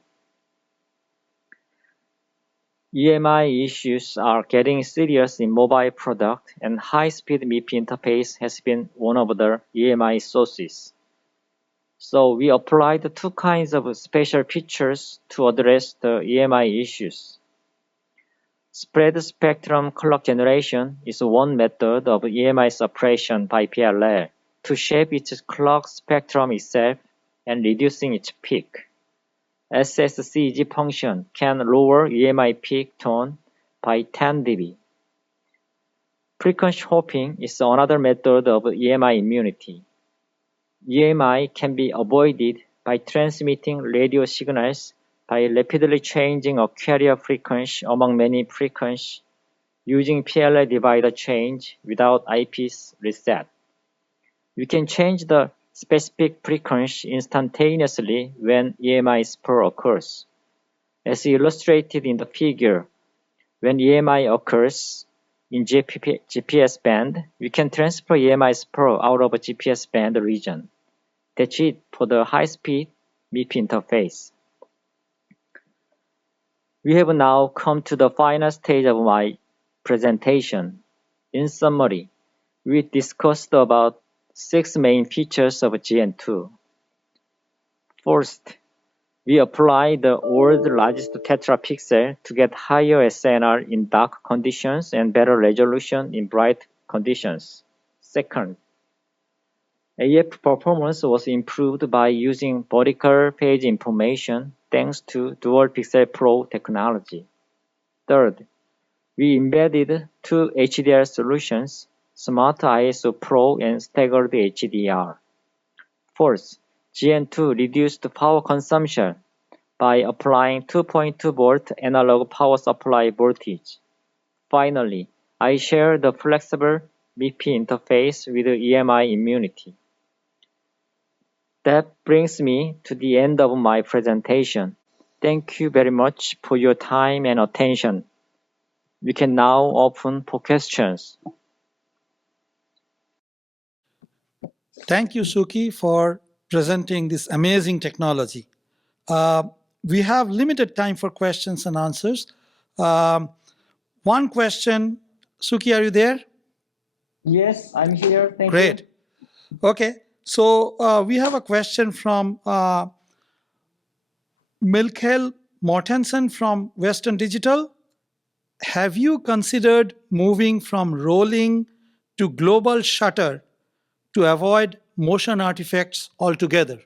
EMI issues are getting serious in mobile product, and high-speed MIPI interface has been one of the EMI sources. So we applied two kinds of special features to address the EMI issues. Spread spectrum clock generation is one method of EMI suppression by PLL to shape its clock spectrum itself and reducing its peak. SSCG function can lower EMI peak tone by 10 dB. Frequency hopping is another method of EMI immunity. EMI can be avoided by transmitting radio signals by rapidly changing a carrier frequency among many frequencies using PLL divider change without IPs reset. You can change the specific frequency instantaneously when EMI spur occurs. As illustrated in the figure, when EMI occurs in GPS band, we can transfer EMI spur out of a GPS band region. That's it for the high-speed MIPI interface. We have now come to the final stage of my presentation. In summary, we discussed about 6 main features of GN2. First, we apply the world's largest tetrapixel to get higher SNR in dark conditions and better resolution in bright conditions. Second, AF performance was improved by using vertical phase information thanks to Dual Pixel Pro technology. Third, we embedded 2 HDR solutions, Smart ISO Pro and Staggered HDR. Fourth, GN2 reduced power consumption by applying 2.2 volt analog power supply voltage. Finally, I share the flexible MIPI interface with EMI immunity. That brings me to the end of my presentation. Thank you very much for your time and attention. We can now open for questions. Thank you, Sukki, for presenting this amazing technology. We have limited time for questions and answers. One question, Sukki, are you there? Yes, I'm here. Thank Great. you. Okay, so we have a question from Milkel Mortensen from Western Digital. Have you considered moving from rolling to global shutter to avoid motion artifacts altogether?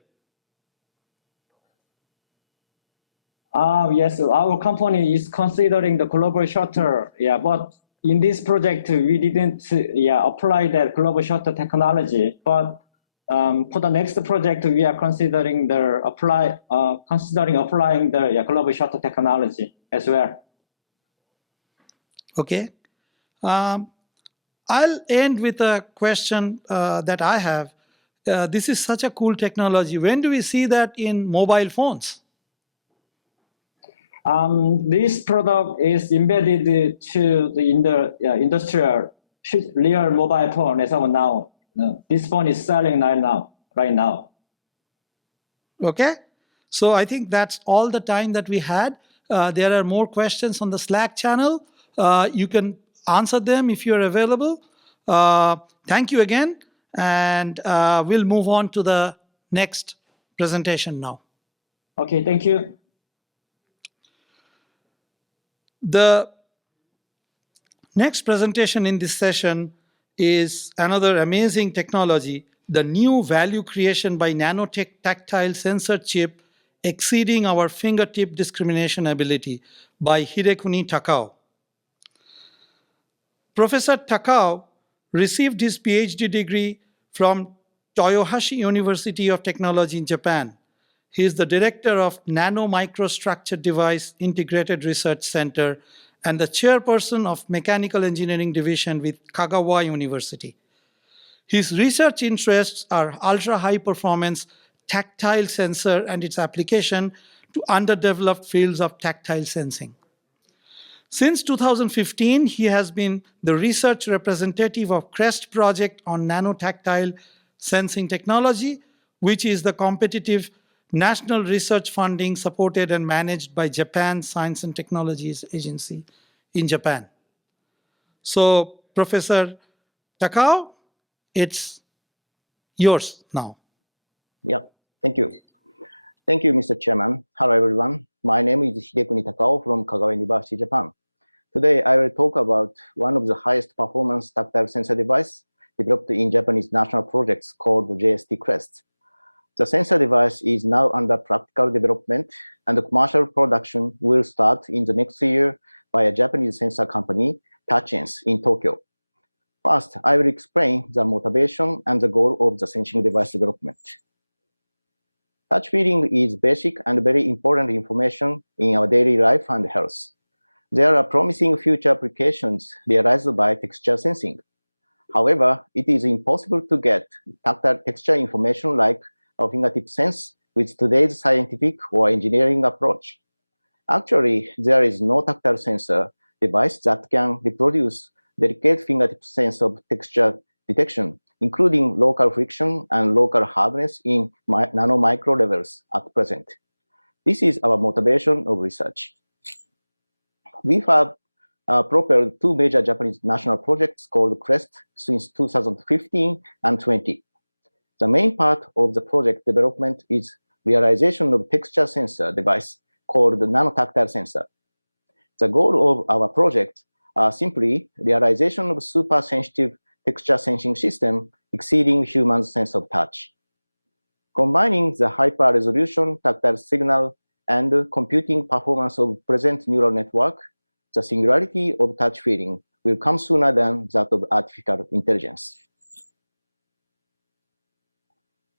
Yes, our company is considering the global shutter. Yeah, but in this project, we didn't apply that global shutter technology. But for the next project, we are considering applying the global shutter technology as well. Okay. I'll end with a question that I have. This is such a cool technology. When do we see that in mobile phones? This product is embedded to the industrial real mobile phone as of now. This phone is selling right now. Okay. So I think that's all the time that we had. There are more questions on the Slack channel. You can answer them if you're available. Thank you again. And we'll move on to the next presentation now. Okay, thank you. The next presentation in this session is another amazing technology, the new value creation by Nano-Tactile sensor chip exceeding our fingertip discrimination ability by Hidekuni Takao. Professor Takao received his PhD degree from Toyohashi University of Technology in Japan. He is the director of Nano-Microstructure Device Integrated Research Center and the chairperson of Mechanical Engineering Division with Kagawa University. His research interests are ultra-high performance tactile sensor and its application to underdeveloped fields of tactile sensing. Since 2015, he has been the research representative of CREST project on Nano-Tactile sensing technology, which is the competitive national research funding supported and managed by Japan Science and Technologies Agency in Japan. So, Professor Takao, it's yours now. Yeah, thank you. Thank you, Mr. Chairman. Hello, everyone. My name is Hidekuni Takao from Kagawa University, Japan. Today, I will talk about one of the highest performance tactile sensor device developed in Japanese national projects called JST CREST. The sensor device is now under practical development, and the commercial production will start in the next year by a Japanese sensor company, Touchens, in Tokyo. First, I will explain the motivation and the goal of the sensing device development. Touch feeling is basic and very important information in our daily life and health. There are promising future applications realized by texture sensing. However, it is impossible to get tactile texture information like our fingertip sense with today's scientific or engineering approach. Actually, there is no tactile sensor device that can reproduce delicate fingertip sense of texture detection, including local friction and local hardness in nano-micro levels at present. This is our motivation of research. We have propelled two major Japanese national projects called CREST since 2015 and 20. The main part of the project development is realization of texture sensor device called the Nano-Tactile sensor. The goal of our project are simply realization of super sensitive texture sensing system exceeding human sense of touch. Combining the hyper-resolution tactile signal and computing performance of present neural network, the singularity of touch feeling will come sooner than that of artificial intelligence.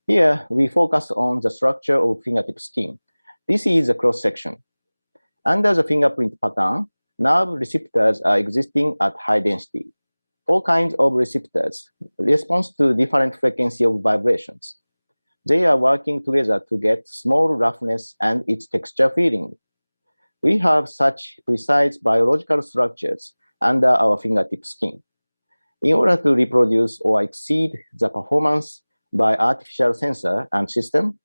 Here, we focus on the structure of fingertip skin. This is a cross-section. Under the fingerprint pattern, nerve receptors are existing at high density. All kinds of receptors respond to different frequency of vibrations. They are working together to get small roughness and its texture feeling. We have such precise biological structures under our fingertip skin. In order to reproduce or exceed the performance by artificial sensor and system,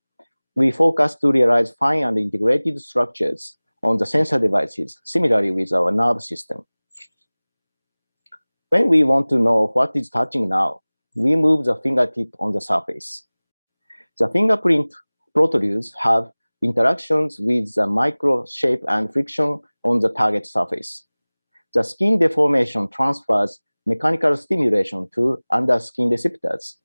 we focus to realize fine and integrated structures on the sensor devices, similarly with our nerve system. When we want to know what is touching now, we move the fingertip on the surface. The fingerprint protrudes have interactions with the micro shape and friction on the target surface. The skin deformation transfers mechanical stimulation to under-skin receptors.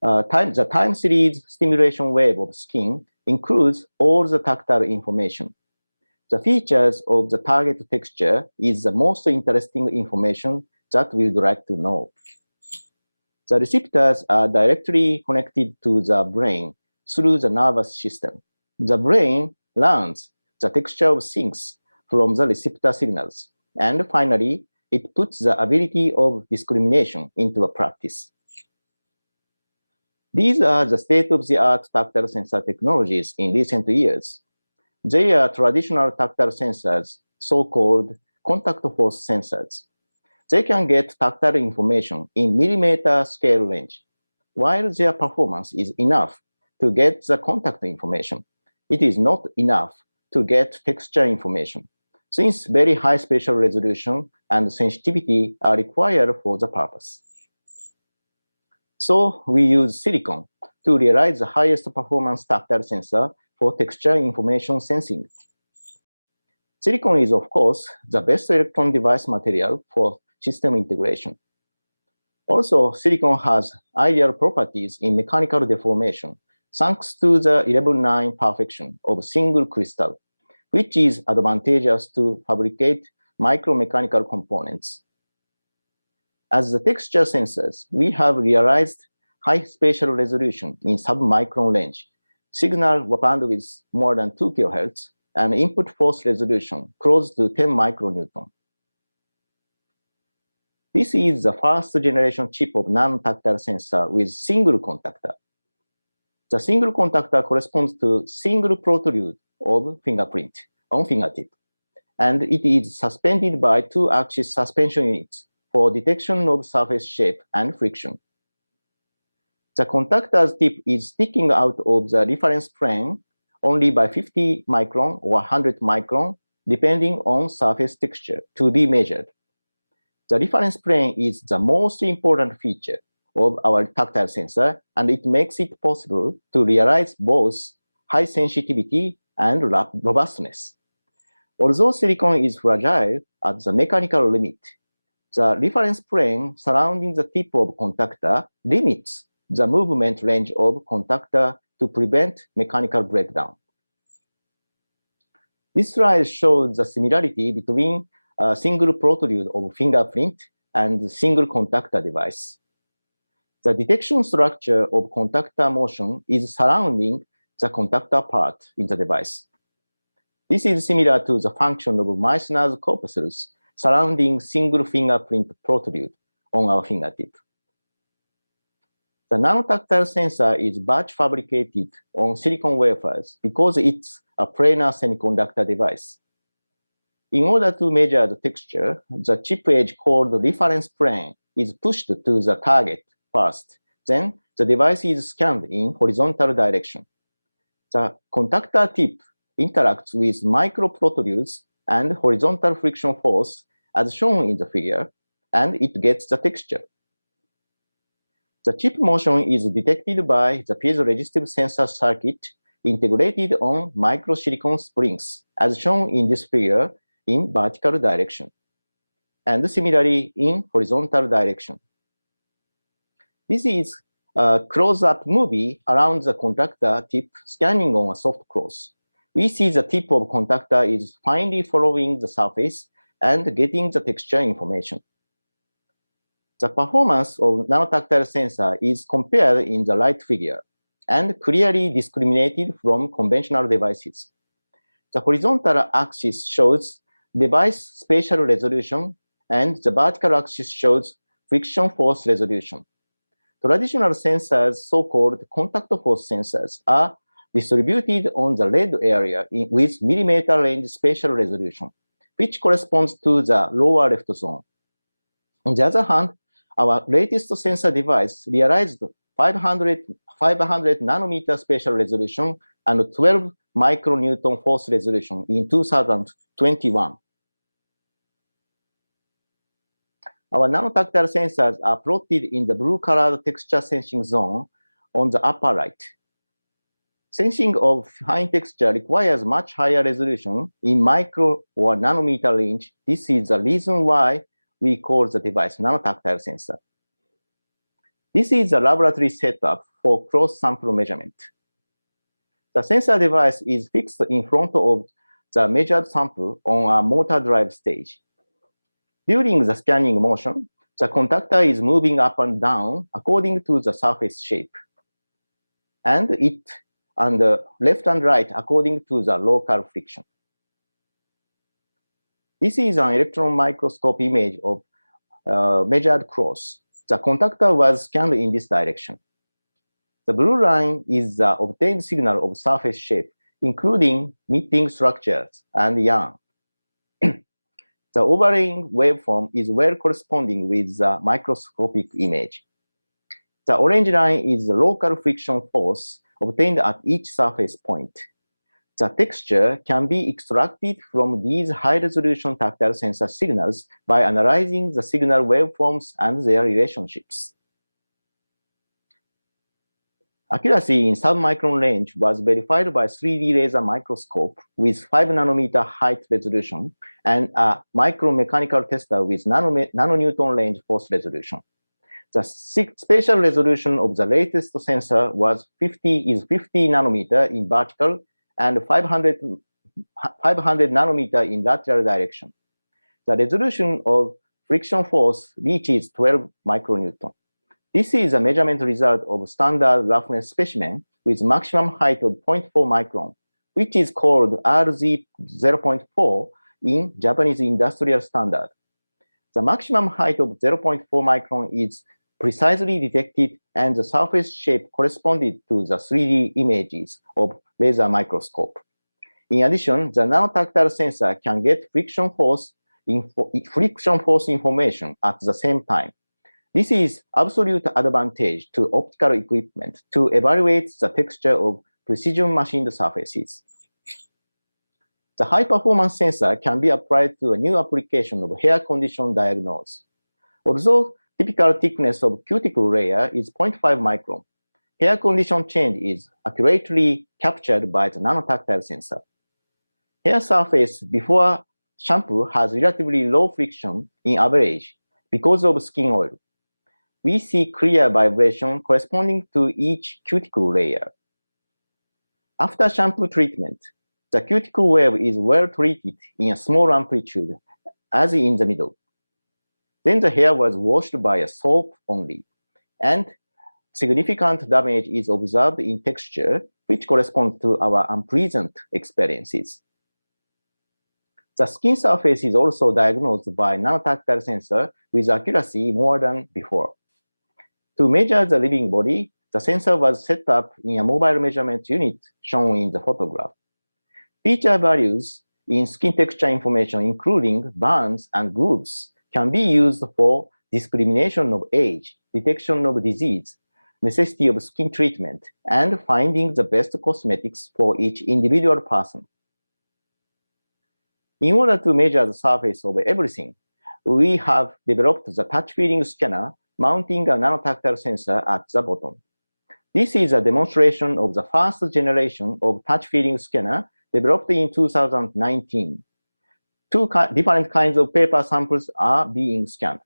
The time series stimulation wave of skin includes all the tactile information. The features of the target texture is the most interesting information that we would like to know. The receptors are directly connected to the brain through the nervous system. The brain learns the texture of things from the receptor signals. And finally, it puts the ability of discrimination into a practice. These are the state-of-the-art tactile sensor technologies in recent years. They are traditional tactile sensors, so-called contact force sensors. They can get tactile information in millimeter scale range. While their performance is enough to get the contact information, it is not enough to get texture information, since very high spatial resolution and sensitivity are required for the purpose. So we use silicon to realize the highest performance tactile sensor for texture information sensing. Silicon is, of course, the best electron device material for system integration. Also, silicon has ideal properties in mechanical deformation, thanks to the 11-9 perfection of single crystal, which is advantageous to fabricate micromechanical components. As the texture sensors, we have realized high spatial resolution in sub-micron range, signal bandwidth more than 2 kHz, and input force resolution close to 10 micronewton. This is the first generation chip of nano-tactile sensor with single contactor. The single contactor corresponds to single protrude of fingerprint on fingertip, and it is suspended by 2-axis suspension units for detection of surface shape and friction. The contactor's tip is sticking out of the reference plane only by 50 micron or 100 micron, depending on surface texture to be measured. The reference plane is the most important feature of our tactile sensor, and it makes it possible to realize both high sensitivity and robustness. Although silicon is fragile at the mechanical limit, the reference plane surrounding the tip of contactor limits the movement range of contactor to prevent mechanical breakdown. This slide shows the similarity between a single protrude of fingerprint and single contactor device. The detection structure of contactor motion is surrounding the contactor part in the device. This is similar to the function of Meissner's corpuscles surrounding single fingerprint protrude on our fingertip. The nano-tactile sensor is batch fabricated on silicon wafers because it's a planar semiconductor device. In order to measure the texture, the chip edge called reference plane is pushed to the target first. Then the device is scanned in horizontal direction. The contactor tip interacts with micro protrudes and horizontal friction force as shown in the figure, and it gets the texture. The chip motion is detected by the piezoresistive sensor circuit integrated on microsilicon springs, as shown in this figure in vertical direction, and similarly in horizontal direction. This is a close-up movie around the contactor tip scanning on a soft close. We see the tip of contactor is finely following the surface and getting the texture information. The performance of nano-tactile sensor is compared in the right figure and clearly discriminated from conventional devices. The horizontal axis shows device spatial resolution, and the vertical axis shows friction force resolution. Traditional sensors, so-called contact force sensors, are distributed on the red area with millimeter range spatial resolution, which corresponds to the lower left zone. On the other hand, our latest sensor device realized 500 nanometer spatial resolution and 12 micronewton force resolution in 2021. Our nano-tactile sensors are plotted in the blue-colored texture sensing zone on the upper right. Sensing of fine texture requires much higher resolution in micro or nanometer range. This is the reason why we call the device nano-tactile sensor. This is a laboratory setup for cross-sample measurement. The sensor device is fixed in front of the measured sample on a motor drive stage. During the scanning motion, the contactor is moving up and down according to the surface shape, and the left and right according to the local friction. This is an electron microscope image of measured cross. The contactor was scanned in this direction. The blue line is the obtained signal of surface shape, including meeting structures and yarn. The overlaying waveform is well corresponding with the microscopic image. The orange line is the local friction force obtained at each surface point. The texture can be extracted from these high-resolution tactile sensor signals by analyzing the signal waveforms and their relationships. Accuracy in submicron range was verified by 3D laser microscope with 5 nanometer height resolution and a micromechanical tester with nanonewton range force resolution. The spatial resolution of the latest sensor was 50 nanometer in vertical and 500 nanometer in lateral direction. The resolution of friction force reaches 12 micronewton. This is a measurement result of standard roughness specimen with maximum height of 0.4 micron, which is called RZ0.4 in Japanese industrial standard. The maximum height of 0.4 micron is precisely detected and the surface shape corresponded to the 3D images of laser microscope. In addition, the nano-tactile sensor can get friction force information at the same time. This is absolute advantage to optical equipment to evaluate the texture of precision machined surfaces. The high-performance sensor can be applied to a new application of hair condition diagnosis. Although typical thickness of cuticle layer is 0.5 micron, hair condition change is accurately captured by the nano-tactile sensor. Hair surface before shampoo has relatively low friction in average because of skin oil. We see clear vibration corresponding to each cuticle layer. After shampoo treatment, the cuticle wave is well treated in a small amplitude, as in the middle. Then the hair was washed by a soap only, and significant damage is observed in texture, which corresponds to our unpleasant experiences. The skin surface is also diagnosed by nano-tactile sensor with accuracy more than before. To measure the living body, the sensor was set up in a mobile measurement unit shown in the photograph. Feature values in skin texture information, including bands and grooves, can be used for discrimination of age, detection of disease, necessity of skin treatment, and finding the best cosmetics for each individual person. In order to measure the surface of everything, we have developed the touch-feeling scanner mounting a nano-tactile sensor at the bottom. This is a demonstration of the first generation of touch-feeling scanner developed in 2019. Two different kinds of paper samples are being scanned.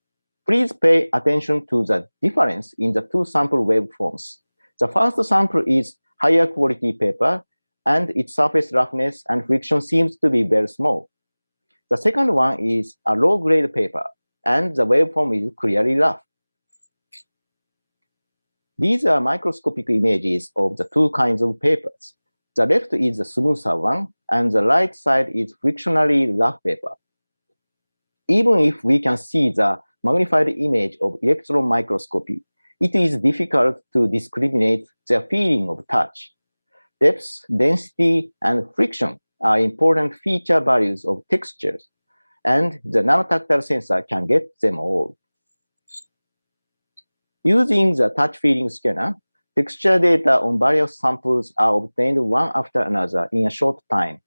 Please pay attention to the difference in the two sample waveforms. The first sample is higher quality paper, and its surface roughness and friction seems to be very small. The second one is a low-grade paper, and the waveform is clearly rough. These are microscopic images of the two kinds of papers. The left is the smoother one, and the right side is frictionally rough paper. Even if we can see the magnified image of electron microscopy, it is difficult to discriminate the feeling of touch. Depth, density, and friction are important feature values of textures, and the nano-tactile sensor can get them all. Using the touch-feeling scanner, texture data on various samples are obtained one after another in a short time.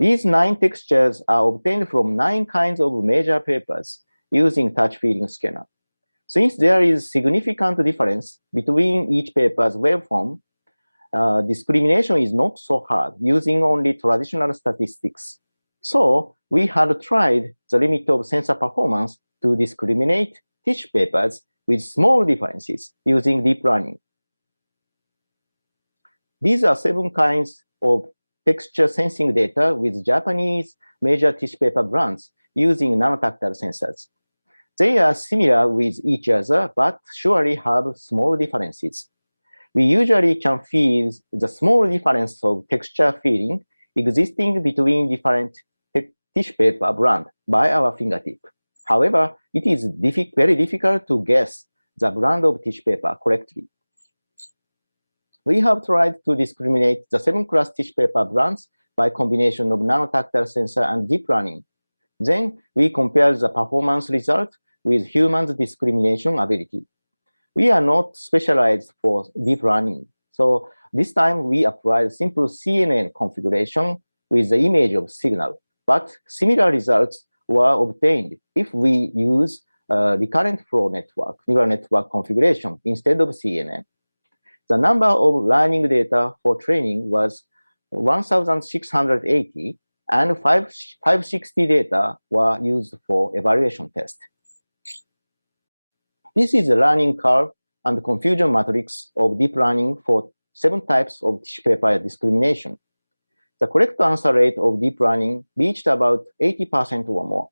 These 9 textures are obtained from 9 kinds of major papers using touch-feeling scanner. Since there is significant difference between each paper's waveform, discrimination is not so hard using only traditional statistics. So we had tried the limit of sensor performance to discriminate tissue papers with small differences using deep learning. These are 7 kinds of texture sensing data with Japanese major tissue paper brands using nano-tactile sensors. They are similar with each other, but surely have small differences. We usually can feel the small difference of texture feeling existing between different tissue paper brands by our fingertip. However, it is very difficult to guess the brand of tissue paper correctly. We have tried to discriminate the 7-class tissue paper brands by combination of nano-tactile sensor and deep learning. Then we compare the performance result with human discrimination ability. We are not specialized for deep learning, so this time we applied simple CNN configuration with the image of signal, but similar results were obtained if we use recurrent flow network, neural network configuration instead of CNN. The number of learning data for training was 1,680, and 560 data were used for evaluation test. This is the learning curve and confusion matrix of deep learning for 7 types of tissue paper discrimination. The correct answer rate of deep learning reached about 80% or more.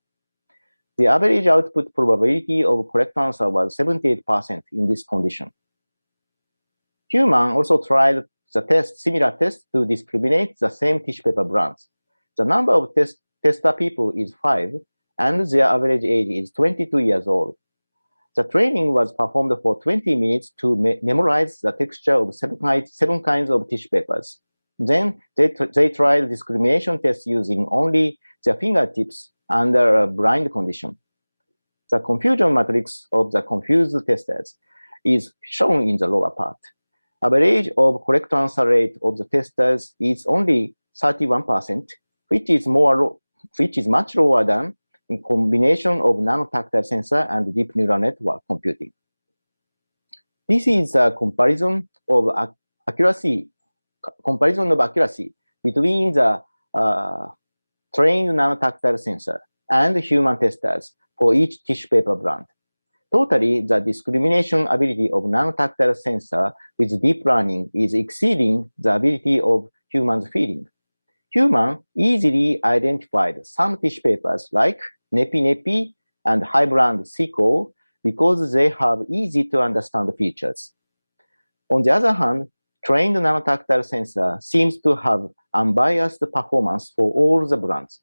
The average output probability of correct answer was 78% in this condition. Human also tried the similar test to discriminate the same tissue paper brands. The number of tester people is 5, and their average age is 22 years old. The training was performed for 20 minutes to memorize the texture of 7 kinds of tissue papers. Then they tried discrimination tests using only their fingertips under a blind condition. The confusion matrix of the confused testers is shown in the lower part. Average of correct answer rate of the testers is only 31%, which is much lower than in combination of nano-tactile sensor and deep neural network computing. This is a comparison of accuracy between the trained nano-tactile sensor and human testers for each tissue paper brand. Totally, the discrimination ability of nano-tactile sensor with deep learning is exceeding the ability of humans' feeding. Human easily identified some tissue papers like Nepi and high brand Sukki because they have easy to understand features. On the other hand, trained nano-tactile sensor seems to have unbiased performance for all the brands.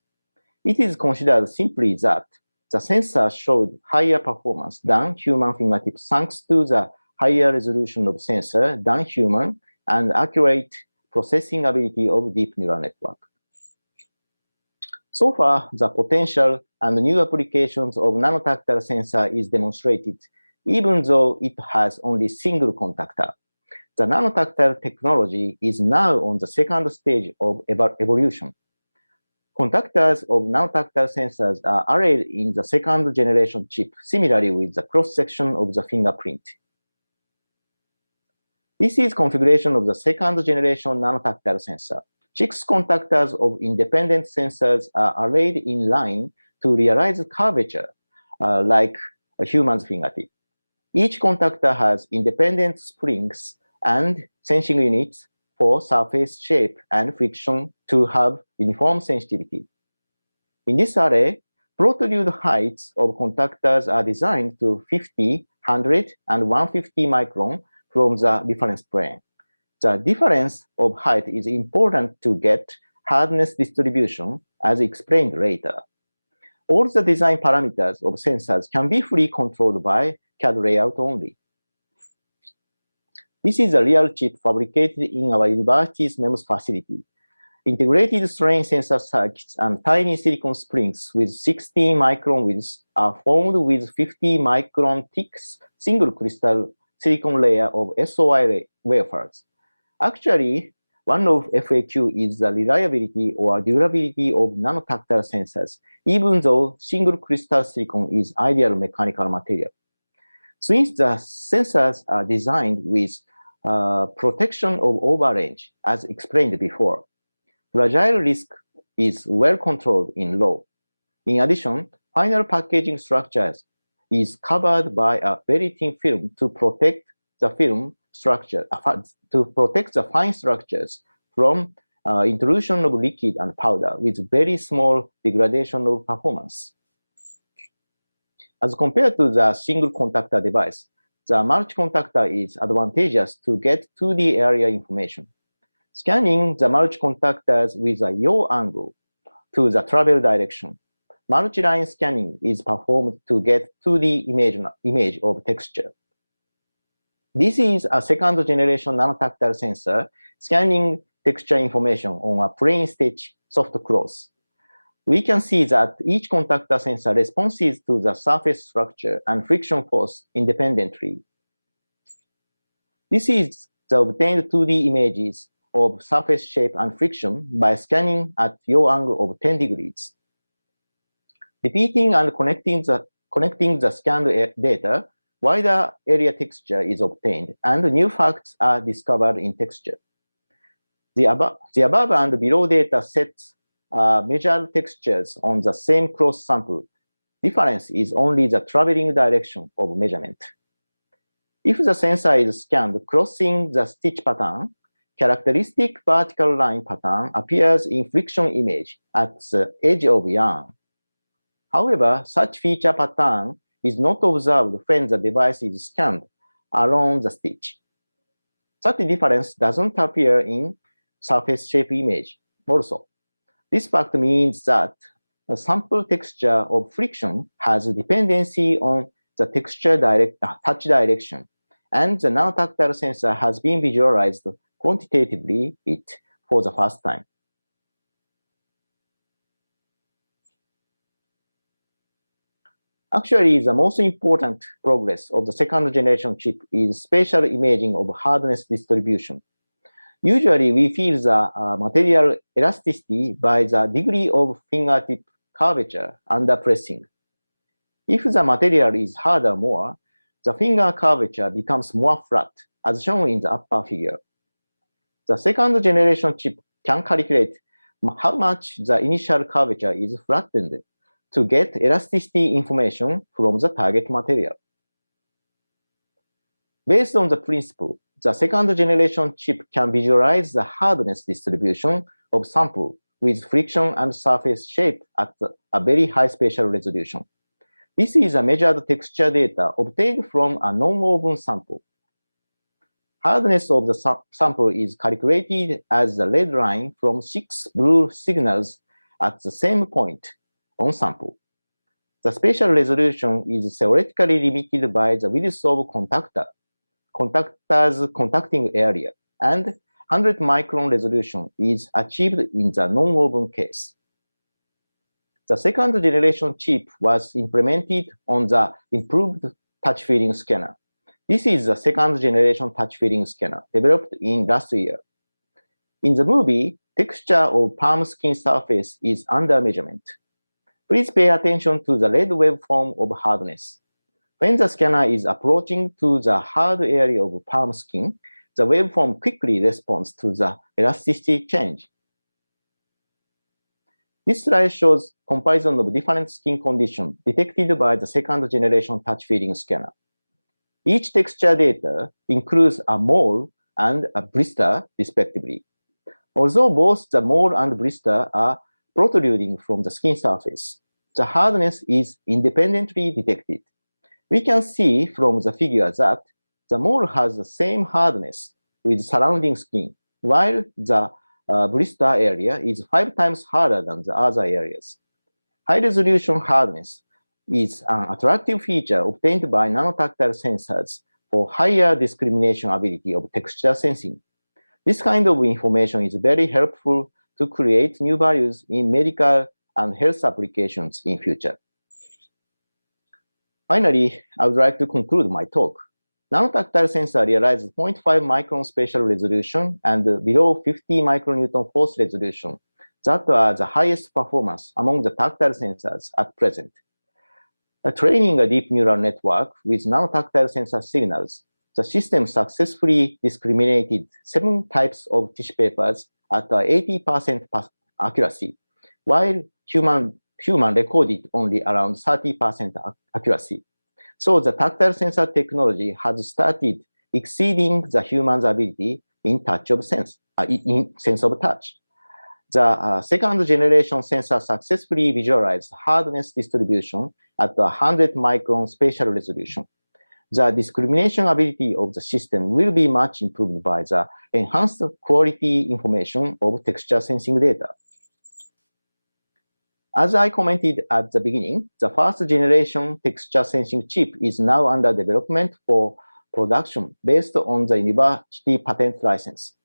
It is considered simply that the sensor showed higher performance than human fingertips thanks to the higher resolution of sensor than human and accurate processing ability of deep neural network. So far, the potential and new applications of nano-tactile sensor is demonstrated, even though it has only single contactor. The nano-tactile technology is now on the second stage of evolution. Contactors of nano-tactile sensors are arrayed in the second generation chip, similarly with the cross-section of the fingerprint. This is configuration of the second generation nano-tactile sensor. 6 contactors of independent sensors are arrayed in line to realize curvature, like a human's fingertip. Each contactor has independent springs and sensing units for surface shape and friction to have uniform sensitivity. In this array, protrude heights of contactors are designed to 50, 100, and 150 micron from the reference plane. The difference of height is important to get hardness distribution, as explained later. All the design parameters of sensors can be fully controlled by CAD layout only. This is a real chip fabricated in our university's MEMS facility. Integrated strain sensor circuits and tiny silicon springs with 16 micron widths are formed with 50 micron thick single crystal silicon layer of SOI wafers. Actually, one of FAQ is the reliability or durability of nano-tactile sensors, even though single crystal silicon is ideal mechanical material. Since the sensors are designed with protection of overrange, as explained before, fragile risk is well controlled in low. In addition, final packaging structures is covered by a very thin film to protect the film structure, to protect the fine structures from intrusion of liquid and powder with very small degradation of performance. As compared to the single contactor device, the multi-contactor is advantageous to get 2D area information. Scanning the multi-contactors with a yaw angle to the travel direction, multi-line scanning is performed to get 2D image of texture. This is a second generation nano-tactile sensor scanning texture information on a plain stitch soft cloth. We can see that each contactor sensor responds to the surface structure and friction force independently. This is the obtained 2D images of surface shape and friction by scanning at yaw angle of 10 degrees. Repeating and connecting the scanned data wider area texture is obtained, and new facts are discovered in texture. The above and below data sets measured textures on the same cross sample. Difference is only the traveling direction of measurement. If the sensor is scanned crossing the stitch pattern, characteristic vertical line pattern appears in friction image at the edge of yarn. However, such feature pattern is not observed when the device is scanned along the stitch. Such difference doesn't appear in surface shape image. Also, this fact means that the sample texture of friction has dependency on the texture touch direction, and the Nano-Tactile sensor has been visualized quantitatively for the first time. Actually, the most important progress of the second generation chip is spatial imaging of hardness distribution. Usually, we feel the material elasticity by the degree of fingertip curvature under pressing. If the material is harder more, the finger curvature becomes more flat, as shown in the upper figure. The second generation chip can calculate how much the initial curvature is flattened to get elasticity information from the target material. Based on the principle, the second generation chip can visualize the hardness distribution of sample with friction and surface shape at a very high spatial resolution. This is a measured texture data obtained from a non-woven sample. Hardness of the sample is calculated as the red line from 6 blue signals at the same point on sample. The spatial resolution is theoretically limited by the width of contactor's contacting area, and 100 micron resolution is achieved in the non-woven case. The second generation chip was implemented on the improved touch feeling scanner. This is the second generation touch feeling scanner developed in last year. In the movie, texture of palm skin surface is under measurement. Please pay attention to the red waveform of hardness. When the scanner is approaching to the hard area of palm skin, the waveform quickly responds to the elasticity change. This slide shows comparison of different skin conditions detected by the second generation touch feeling scanner. Each texture data includes a mole and a blister, respectively. Although both the mole and blister are protruding from the skin surface, the hardness is independently detected. We can see from the figure that the mole has the same hardness with surrounding skin, while the blister area is 5 times harder than the other areas. High-resolution hardness is an attractive feature obtained by Nano-Tactile sensors for higher discrimination ability of texture sensing. This kind of information is very helpful to create new values in medical and health applications in future. Finally, I would like to conclude my talk. Nano-Tactile sensor realizes 0.5 micron spatial resolution and below 50 micronewton force resolution that are the highest performance among the tactile sensors at present. Training a deep neural network with Nano-Tactile sensor signals, the system successfully discriminated 7 types of tissue papers at 80% accuracy, while human recorded only around 30% accuracy. So the tactile sensor technology has started exceeding the human's ability in in sense of touch. The second generation sensor successfully visualized hardness distribution at 100 micron spatial resolution. The discrimination ability of the system will be much improved by the enhanced quality information of texture sensing data. As I commented at the beginning, the first generation texture sensing chip is now under development for production based on the university patent license.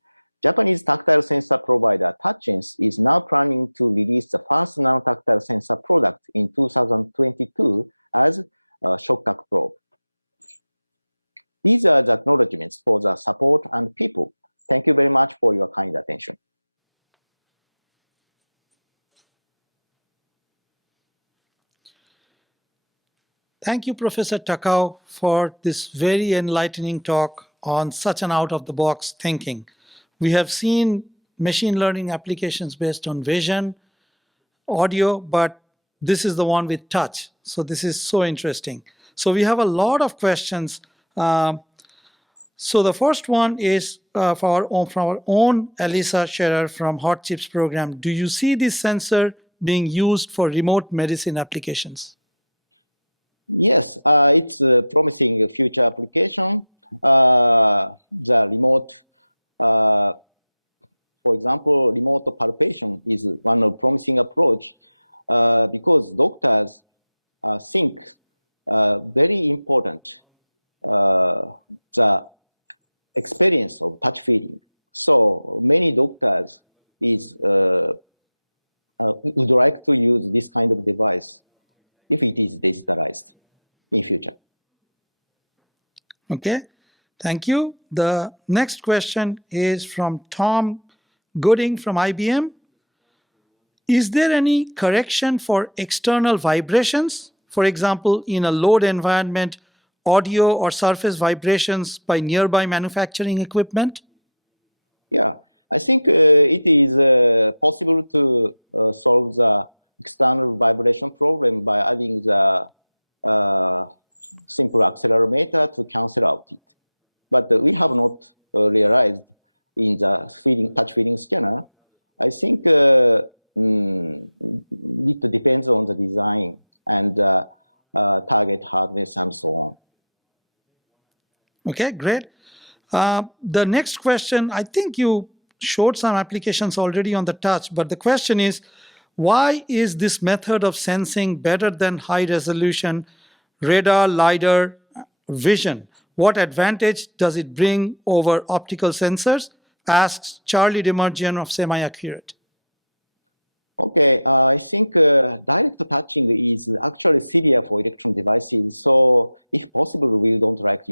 Japanese tactile sensor provider TouchSense is now planning to release the first Nano-Tactile sensor product in 2022 as a Shock probe. These are the acknowledgements for the support and people. Thank you very much for your kind attention. Thank you, Professor Takao, for this very enlightening talk on such an out-of-the-box thinking. We have seen machine learning applications based on vision, audio, but this is the one with touch. So this is so interesting. So we have a lot of questions. So the first one is from our own Elisa Scherer from Hot Chips program. Do you see this sensor being used for remote medicine applications? Yes, it's a promising future application. The remote, for example, remote palpation is one of promising approach because doctors think very important the experience of touch feeling. So many doctors would like to use this kind of device if it is digitalized in future. Okay, thank you. The next question is from Tom Gooding from IBM. Is there any correction for external vibrations? For example, in a load environment, audio or surface vibrations by nearby manufacturing equipment? Yeah, I think it is possible to solve the external vibration problem by adding the simple accelerometer to cancel out it. But we have not realized in the touch feeling scanner. I think it depends on the design and target hardness and so on. Okay, great. The next question, I think you showed some applications already on the touch, but the question is, why is this method of sensing better than high resolution radar, LiDAR, vision? What advantage does it bring over optical sensors? Asks Charlie Demerjian of Semi-Accurate. Okay, I think direct touching is actually severe for electron devices. So if possible, we don't like to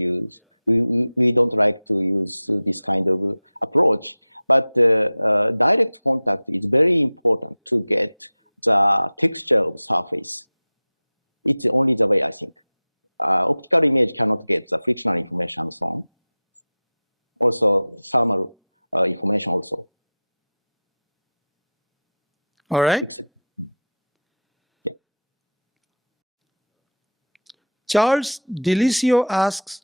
use this kind of approach. But direct contact is very important to get the texture of surface. It's only the way, I think. Optical image cannot get the frictional information and so on. Also, thermal information also. All right. Yeah. Charles Delicio asks,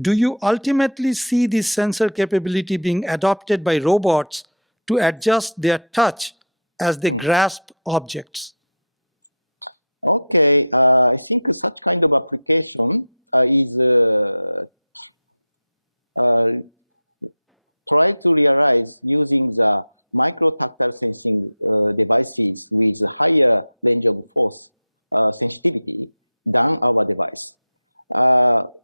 do you ultimately see this sensor capability being adopted by robots to adjust their touch as they grasp objects? Okay, I think such kind of application is try to realize using the micro-tactile sensing devices with higher range of force sensitivity than our device.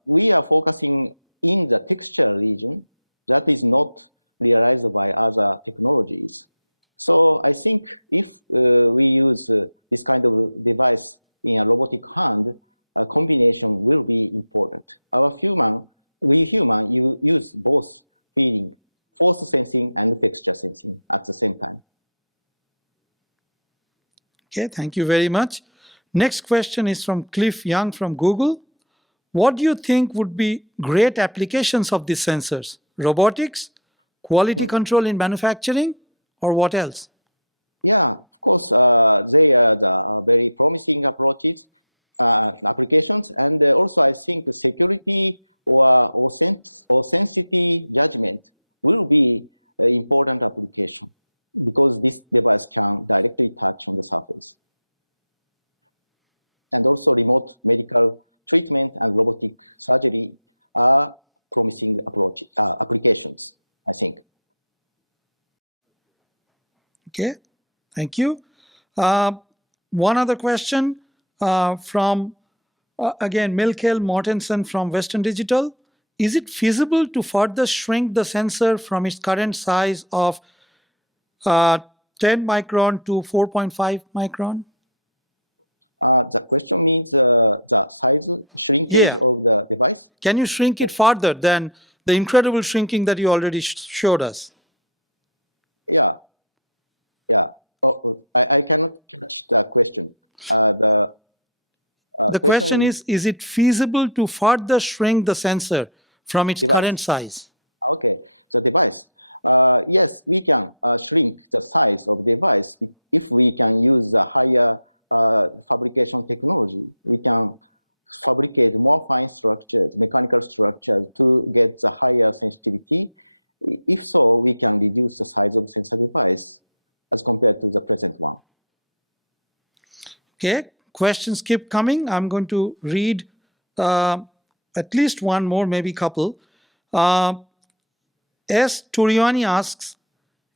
We are focusing in the texture region that is not realized by other technologies. So I think if we use this kind of device in a robotic hand, a combination will be important. We human use both feeling, force sensing and texture sensing at the same time. Okay, thank you very much. Next question is from Cliff Young from Google. What do you think would be great applications of these sensors? Robotics, quality control in manufacturing, or what else? Yeah, of course, they are the very promising approaches, applications, and also I think security or sensitivity judgment will be an important application because this device can directly touch on the surface. And also remote medical treatment and robotic surgery are promising applications, I think. Okay, thank you. One other question from, again, Milkel Mortensen from Western Digital. Is it feasible to further shrink the sensor from its current size of 10 micron to 4.5 micron? The question means the size shrinkage of the device? Can you shrink it further than the incredible shrinking that you already showed us? Yeah. I cannot catch the question. The question is it feasible to further shrink the sensor from its Device. current size? Okay, the device. Yes, we can shrink the size of the device if we can use a higher fabrication technology. We can fabricate more fine structures, mechanical structures to get the higher sensitivity. If so, we can reduce the size of sensor device as compared to the present one. Okay, questions keep coming. I'm going to read at least one more, maybe couple. S. Turiani asks,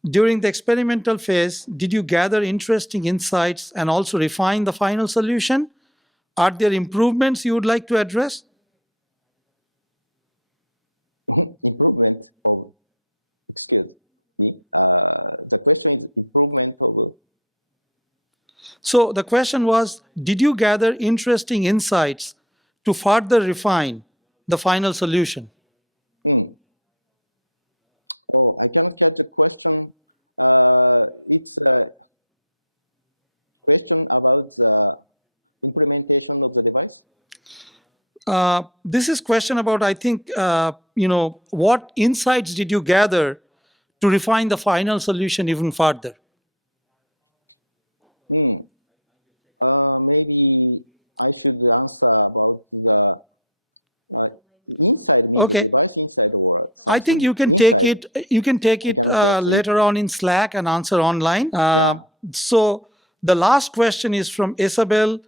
during the experimental phase, did you gather interesting insights and also refine the final solution? Are there improvements you would like to address? Improvement of, excuse me, the question is improvement of. So the question was, did you gather interesting insights to further refine the final solution? Oh, I cannot catch the question. It's a question about the implementation of the device. This is question about, I think, what insights did you gather to refine the final solution even further? Maybe I should answer about the inside, means Okay. the device inside or something. I think you can inside. take it. You can take it later on in Slack and answer online. Yeah. So the last question is from Isabel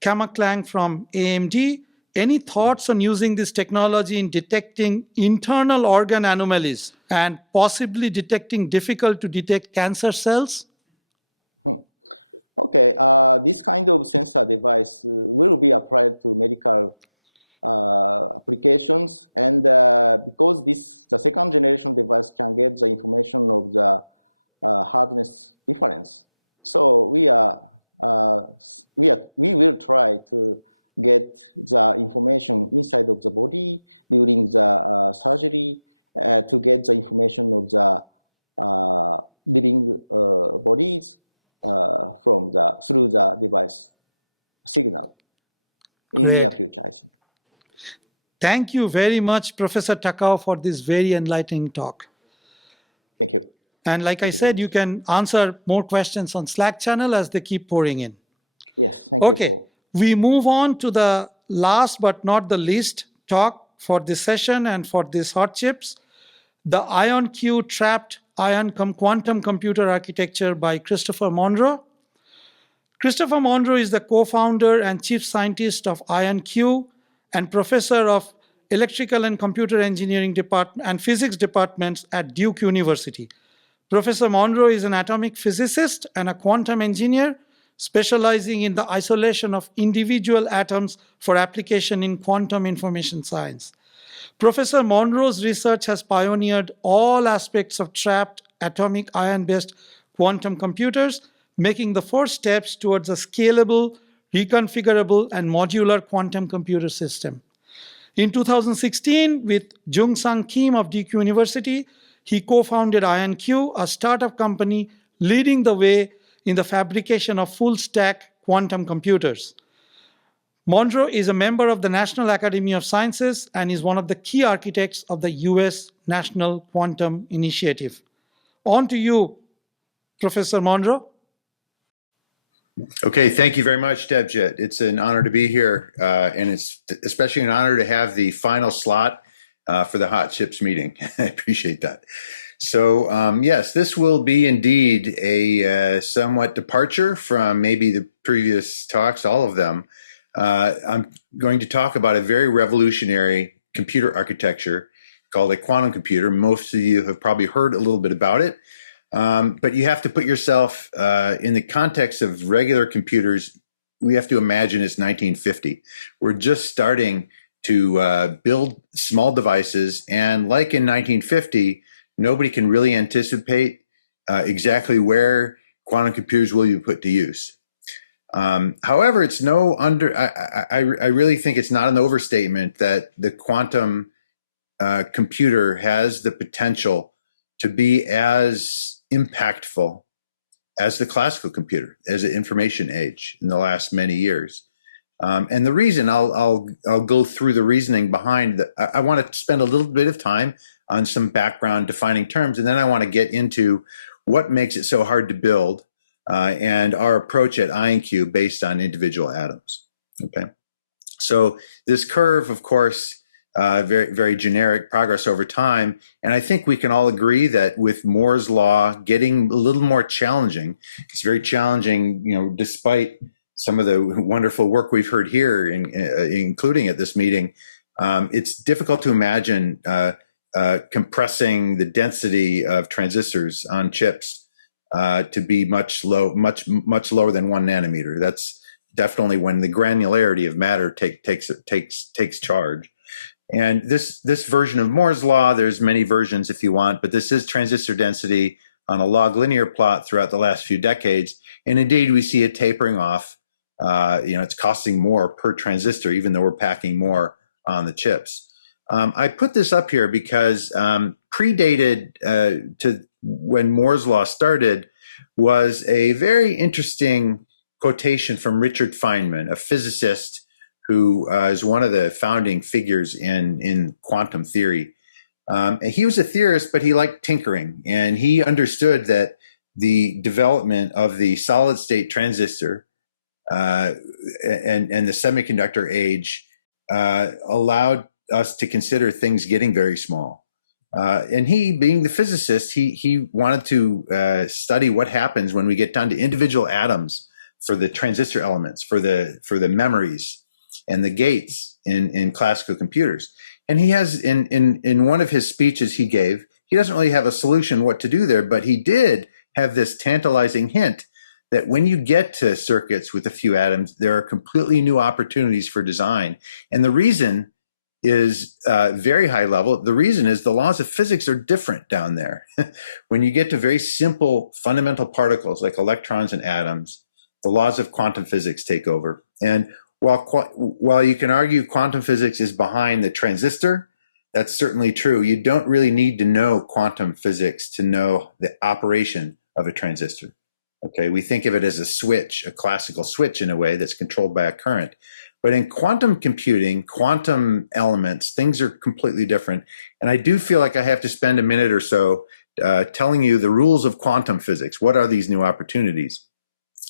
Kamaklang from AMD. Any thoughts on using this technology in detecting internal organ anomalies and possibly detecting difficult to detect cancer cells? Okay, this kind of sensor device will be applied to medical applications, and because the second generation device can get the information of the hardness difference, so we will try to get the information inside of the body during the surgery to get the information of the living bodies through the device signal in near future, I think. Thank you very much, Professor Takao, for this very enlightening talk. Thank you. And like I said, you can answer more questions on Slack channel as they keep pouring in. Yes, thank you. Okay, we move on to the last but not the least talk for this session and for these hot chips, the IonQ trapped ion quantum computer architecture by Christopher Monroe. Christopher Monroe is the co-founder and chief scientist of IonQ and professor of electrical and computer engineering department and physics departments at Duke University. Professor Monroe is an atomic physicist and a quantum engineer specializing in the isolation of individual atoms for application in quantum information science. Professor Monroe's research has pioneered all aspects of trapped atomic ion-based quantum computers, making the first steps towards a scalable, reconfigurable, and modular quantum computer system. In 2016, with Jung-Sang Kim of Duke University, he co-founded IonQ, a startup company leading the way in the fabrication of full-stack quantum computers. Monroe is a member of the National Academy of Sciences and is one of the key architects of the US National Quantum Initiative. On to you, Professor Monroe. Okay, thank you very much, Debjit. It's an honor to be here, and it's especially an honor to have the final slot for the Hot Chips meeting. I appreciate that. So, yes, this will be indeed a somewhat departure from maybe the previous talks, all of them. I'm going to talk about a very revolutionary computer architecture called a quantum computer. Most of you have probably heard a little bit about it. But you have to put yourself in the context of regular computers. We have to imagine it's 1950. We're just starting to build small devices. And like in 1950, nobody can really anticipate exactly where quantum computers will be put to use. However, it's I really think it's not an overstatement that the quantum computer has the potential to be as impactful as the classical computer, as the information age in the last many years. And the reason I'll go through the reasoning behind that. I want to spend a little bit of time on some background defining terms, and then I want to get into what makes it so hard to build and our approach at IonQ based on individual atoms. Okay, so this curve, of course, very, very generic progress over time. And I think we can all agree that with Moore's law getting a little more challenging, it's very challenging, despite some of the wonderful work we've heard here, including at this meeting. It's difficult to imagine compressing the density of transistors on chips to be much lower than 1 nanometer. That's definitely when the granularity of matter takes charge. And this version of Moore's law, there's many versions if you want, but this is transistor density on a log linear plot throughout the last few decades. And indeed, we see it tapering off. It's costing more per transistor, even though we're packing more on the chips. I put this up here because predated to when Moore's law started was a very interesting quotation from Richard Feynman, a physicist who is one of the founding figures in quantum theory. He was a theorist, but he liked tinkering, and he understood that the development of the solid state transistor and the semiconductor age allowed us to consider things getting very small. And he, being the physicist, he wanted to study what happens when we get down to individual atoms for the transistor elements, for the memories and the gates in classical computers. And he has in one of his speeches he gave, he doesn't really have a solution what to do there, but he did have this tantalizing hint that when you get to circuits with a few atoms, there are completely new opportunities for design. And the reason is very high level. The reason is the laws of physics are different down there. When you get to very simple fundamental particles like electrons and atoms, the laws of quantum physics take over. And while you can argue quantum physics is behind the transistor, that's certainly true. You don't really need to know quantum physics to know the operation of a transistor. Okay, we think of it as a switch, a classical switch in a way that's controlled by a current. But in quantum computing, quantum elements, things are completely different. And I do feel like I have to spend a minute or so telling you the rules of quantum physics. What are these new opportunities?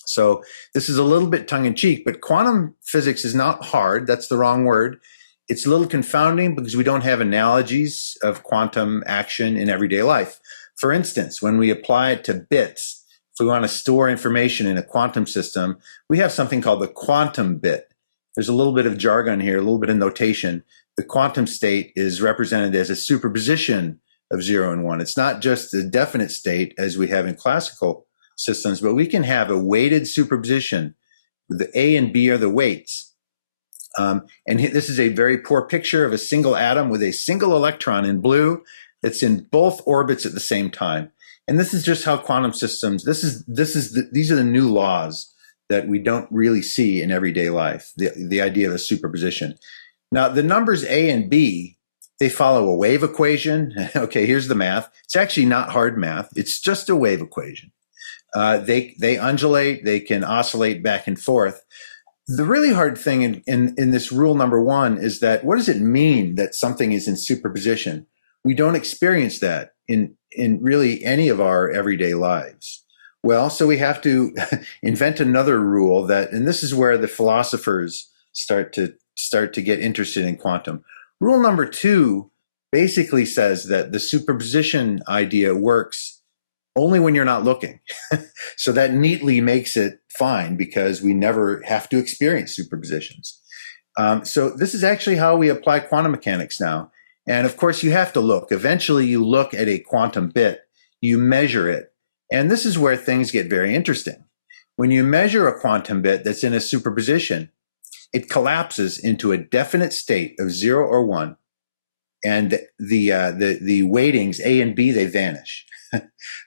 So this is a little bit tongue-in-cheek, but quantum physics is not hard. That's the wrong word. It's a little confounding because we don't have analogies of quantum action in everyday life. For instance, when we apply it to bits, if we want to store information in a quantum system, we have something called the quantum bit. There's a little bit of jargon here, a little bit of notation. The quantum state is represented as a superposition of 0 and 1. It's not just a definite state as we have in classical systems, but we can have a weighted superposition. The A and B are the weights. And this is a very poor picture of a single atom with a single electron in blue that's in both orbits at the same time. And this is just how quantum systems, these are the new laws that we don't really see in everyday life, the idea of a superposition. Now, the numbers A and B, they follow a wave equation. Okay, here's the math. It's actually not hard math. It's just a wave equation. They undulate, they can oscillate back and forth. The really hard thing in this rule number 1 is that what does it mean that something is in superposition? We don't experience that in really any of our everyday lives. Well, so we have to invent another rule that, and this is where the philosophers start to get interested in quantum. Rule number 2 basically says that the superposition idea works only when you're not looking. So that neatly makes it fine because we never have to experience superpositions. So this is actually how we apply quantum mechanics now. And of course, you have to look. Eventually, you look at a quantum bit, you measure it. And this is where things get very interesting. When you measure a quantum bit that's in a superposition, it collapses into a definite state of 0 or 1. And the weightings, A and B, they vanish.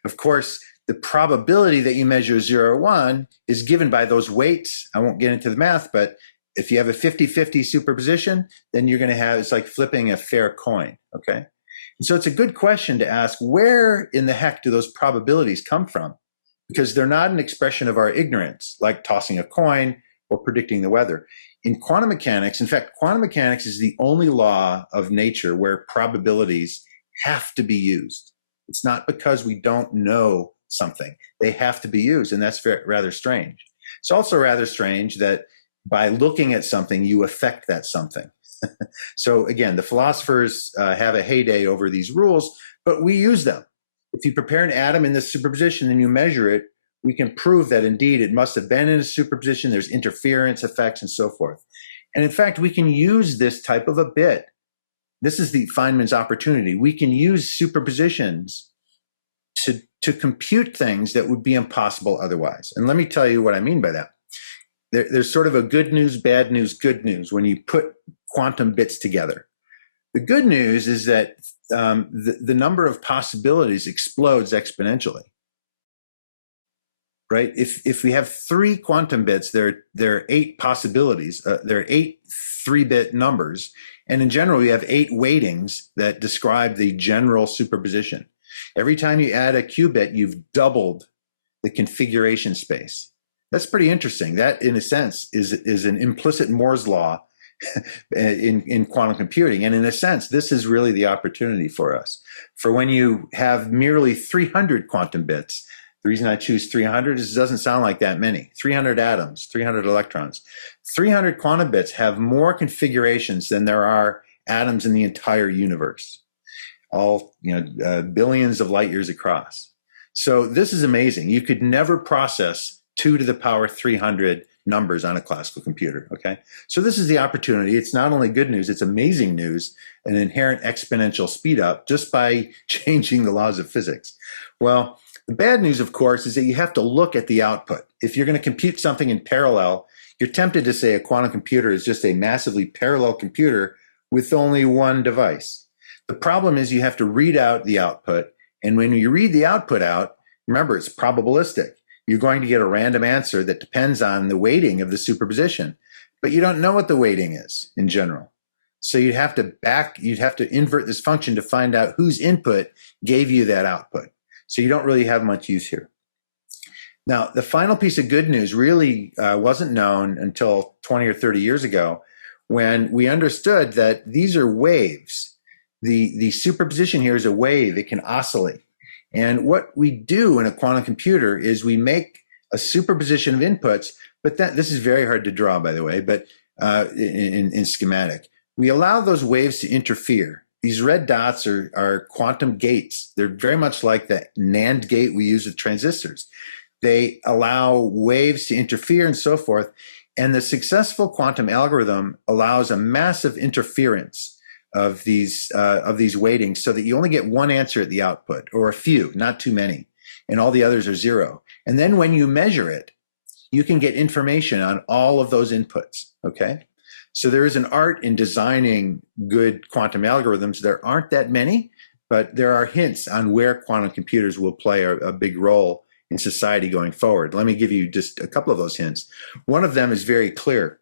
Of course, the probability that you measure 0 or 1 is given by those weights. I won't get into the math, but if you have a 50-50 superposition, then you're going to have, it's like flipping a fair coin, okay? And so it's a good question to ask, where in the heck do those probabilities come from? Because they're not an expression of our ignorance, like tossing a coin or predicting the weather. in quantum mechanics, in fact, quantum mechanics is the only law of nature where probabilities have to be used. It's not because we don't know something. They have to be used, and that's rather strange. It's also rather strange that by looking at something, you affect that something. So again, the philosophers have a heyday over these rules, but we use them. If you prepare an atom in this superposition and you measure it, we can prove that indeed it must have been in a superposition. There's interference effects and so forth. And in fact, we can use this type of a bit. This is the Feynman's opportunity. We can use superpositions to compute things that would be impossible otherwise. And let me tell you what I mean by that. There's sort of a good news, bad news, good news when you put quantum bits together. The good news is that the number of possibilities explodes exponentially. Right? If we have 3 quantum bits, there are 8 possibilities. There are 8 3-bit numbers. And in general, we have 8 weightings that describe the general superposition. Every time you add a qubit, you've doubled the configuration space. That's pretty interesting. That, in a sense, is an implicit Moore's law in quantum computing. And in a sense, this is really the opportunity for us. For when you have merely 300 quantum bits, the reason I choose 300 is it doesn't sound like that many. 300 atoms, 300 electrons. 300 quantum bits have more configurations than there are atoms in the entire universe. All, billions of light years across. So this is amazing. You could never process 2 to the power 300 numbers on a classical computer, okay? So this is the opportunity. It's not only good news, it's amazing news, an inherent exponential speed up just by changing the laws of physics. Well, the bad news, of course, is that you have to look at the output. If you're going to compute something in parallel, you're tempted to say a quantum computer is just a massively parallel computer with only one device. The problem is you have to read out the output, and when you read the output out, remember, it's probabilistic. You're going to get a random answer that depends on the weighting of the superposition, but you don't know what the weighting is in general. So you'd have to invert this function to find out whose input gave you that output. So you don't really have much use here. Now, the final piece of good news really wasn't known until 20 or 30 years ago when we understood that these are waves. The superposition here is a wave. It can oscillate. And what we do in a quantum computer is we make a superposition of inputs, but this is very hard to draw, by the way, but in schematic. We allow those waves to interfere. These red dots are quantum gates. They're very much like the NAND gate we use with transistors. They allow waves to interfere and so forth. And the successful quantum algorithm allows a massive interference of these weightings so that you only get one answer at the output, or a few, not too many, and all the others are 0. And then when you measure it, you can get information on all of those inputs, okay? So there is an art in designing good quantum algorithms. There aren't that many, but there are hints on where quantum computers will play a big role in society going forward. Let me give you just a couple of those hints. One of them is very clear.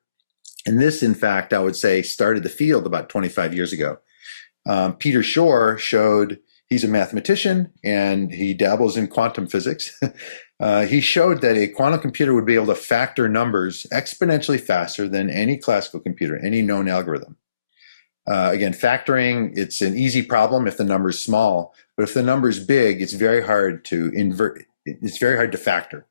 And this, in fact, I would say started the field about 25 years ago. Peter Shor showed, he's a mathematician and he dabbles in quantum physics. He showed that a quantum computer would be able to factor numbers exponentially faster than any classical computer, any known algorithm. Again, factoring, it's an easy problem if the number is small, but if the number is big, it's very hard to invert. It's very hard to factor.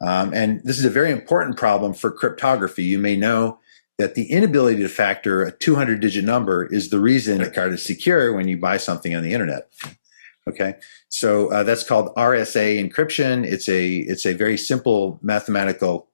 And this is a very important problem for cryptography. You may know that the inability to factor a 200-digit number is the reason a card is secure when you buy something on the internet. Okay, so that's called RSA encryption. It's a very simple mathematical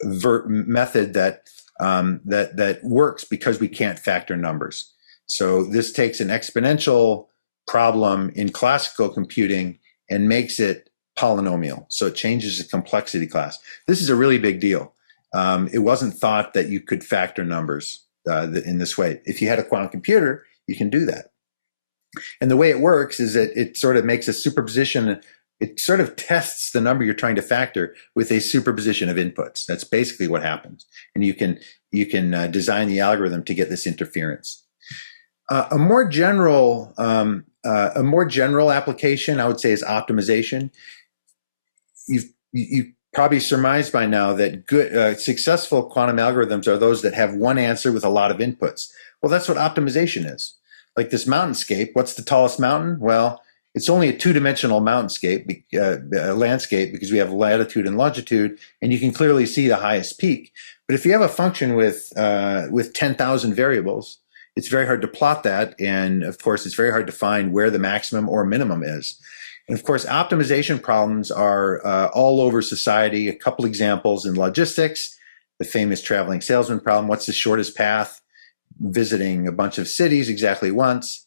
method that works because we can't factor numbers. So this takes an exponential problem in classical computing and makes it polynomial. So it changes the complexity class. This is a really big deal. It wasn't thought that you could factor numbers in this way. If you had a quantum computer, you can do that. And the way it works is that it sort of makes a superposition. It sort of tests the number you're trying to factor with a superposition of inputs. That's basically what happens. And you can design the algorithm to get this interference. A more general application, I would say, is optimization. You probably surmised by now that good, successful quantum algorithms are those that have one answer with a lot of inputs. Well, that's what optimization is. Like this mountainscape, what's the tallest mountain? Well, it's only a two-dimensional mountainscape, landscape, because we have latitude and longitude, and you can clearly see the highest peak. But if you have a function with 10,000 variables, it's very hard to plot that. And of course, it's very hard to find where the maximum or minimum is. And of course, optimization problems are all over society. A couple examples in logistics, the famous traveling salesman problem. What's the shortest path? Visiting a bunch of cities exactly once.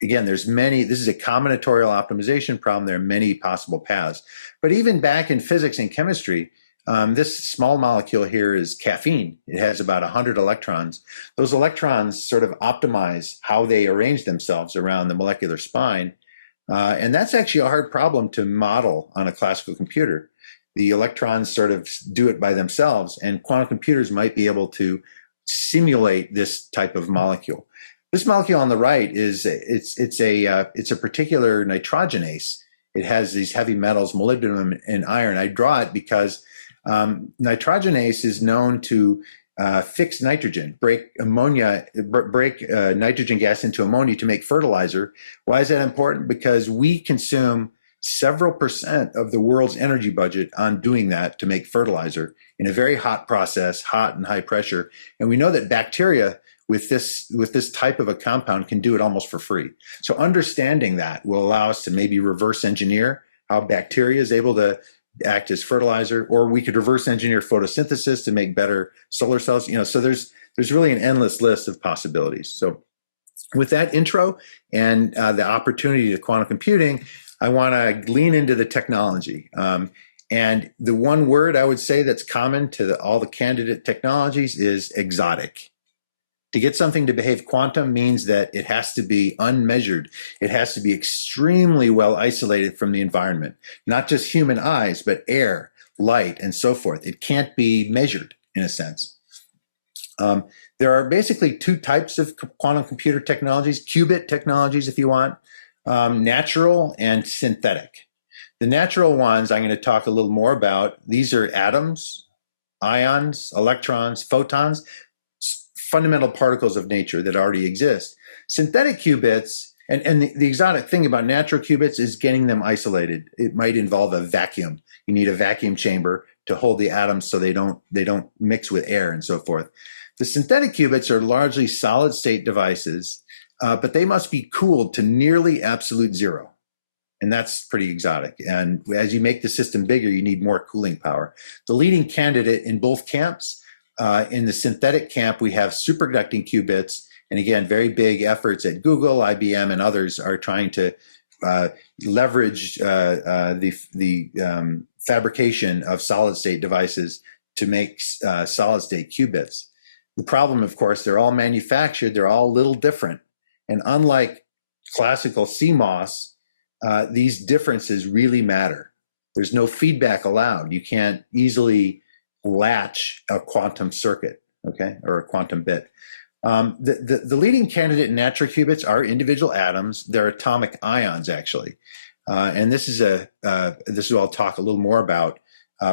Again, there's many. This is a combinatorial optimization problem. There are many possible paths. But even back in physics and chemistry, this small molecule here is caffeine. It has about 100 electrons. Those electrons sort of optimize how they arrange themselves around the molecular spine. And that's actually a hard problem to model on a classical computer. The electrons sort of do it by themselves, and quantum computers might be able to simulate this type of molecule. This molecule on the right is it's a particular nitrogenase. It has these heavy metals, molybdenum and iron. I draw it because nitrogenase is known to fix nitrogen, break nitrogen gas into ammonia to make fertilizer. Why is that important? Because we consume several percent of the world's energy budget on doing that to make fertilizer in a very hot process, hot and high pressure. And we know that bacteria with this type of a compound can do it almost for free. So understanding that will allow us to maybe reverse engineer how bacteria is able to act as fertilizer, or we could reverse engineer photosynthesis to make better solar cells. So there's really an endless list of possibilities. So with that intro and the opportunity to quantum computing, I want to lean into the technology. And the one word I would say that's common to all the candidate technologies is exotic. To get something to behave quantum means that it has to be unmeasured. It has to be extremely well isolated from the environment, not just human eyes, but air, light, and so forth. It can't be measured in a sense. There are basically two types of quantum computer technologies, qubit technologies, if you want, natural and synthetic. The natural ones I'm going to talk a little more about. These are atoms, ions, electrons, photons, fundamental particles of nature that already exist. Synthetic qubits, and the exotic thing about natural qubits is getting them isolated. It might involve a vacuum. You need a vacuum chamber to hold the atoms so they don't mix with air and so forth. The synthetic qubits are largely solid state devices, but they must be cooled to nearly absolute zero. And that's pretty exotic. And as you make the system bigger, you need more cooling power. The leading candidate in both camps, in the synthetic camp, we have superconducting qubits. And again, very big efforts at Google, IBM, and others are trying to leverage the fabrication of solid state devices to make solid state qubits. The problem, of course, they're all manufactured. They're all a little different. And unlike classical CMOS, these differences really matter. There's no feedback allowed. You can't easily latch a quantum circuit, okay, or a quantum bit. The leading candidate in natural qubits are individual atoms. They're atomic ions, actually. And this is what I'll talk a little more about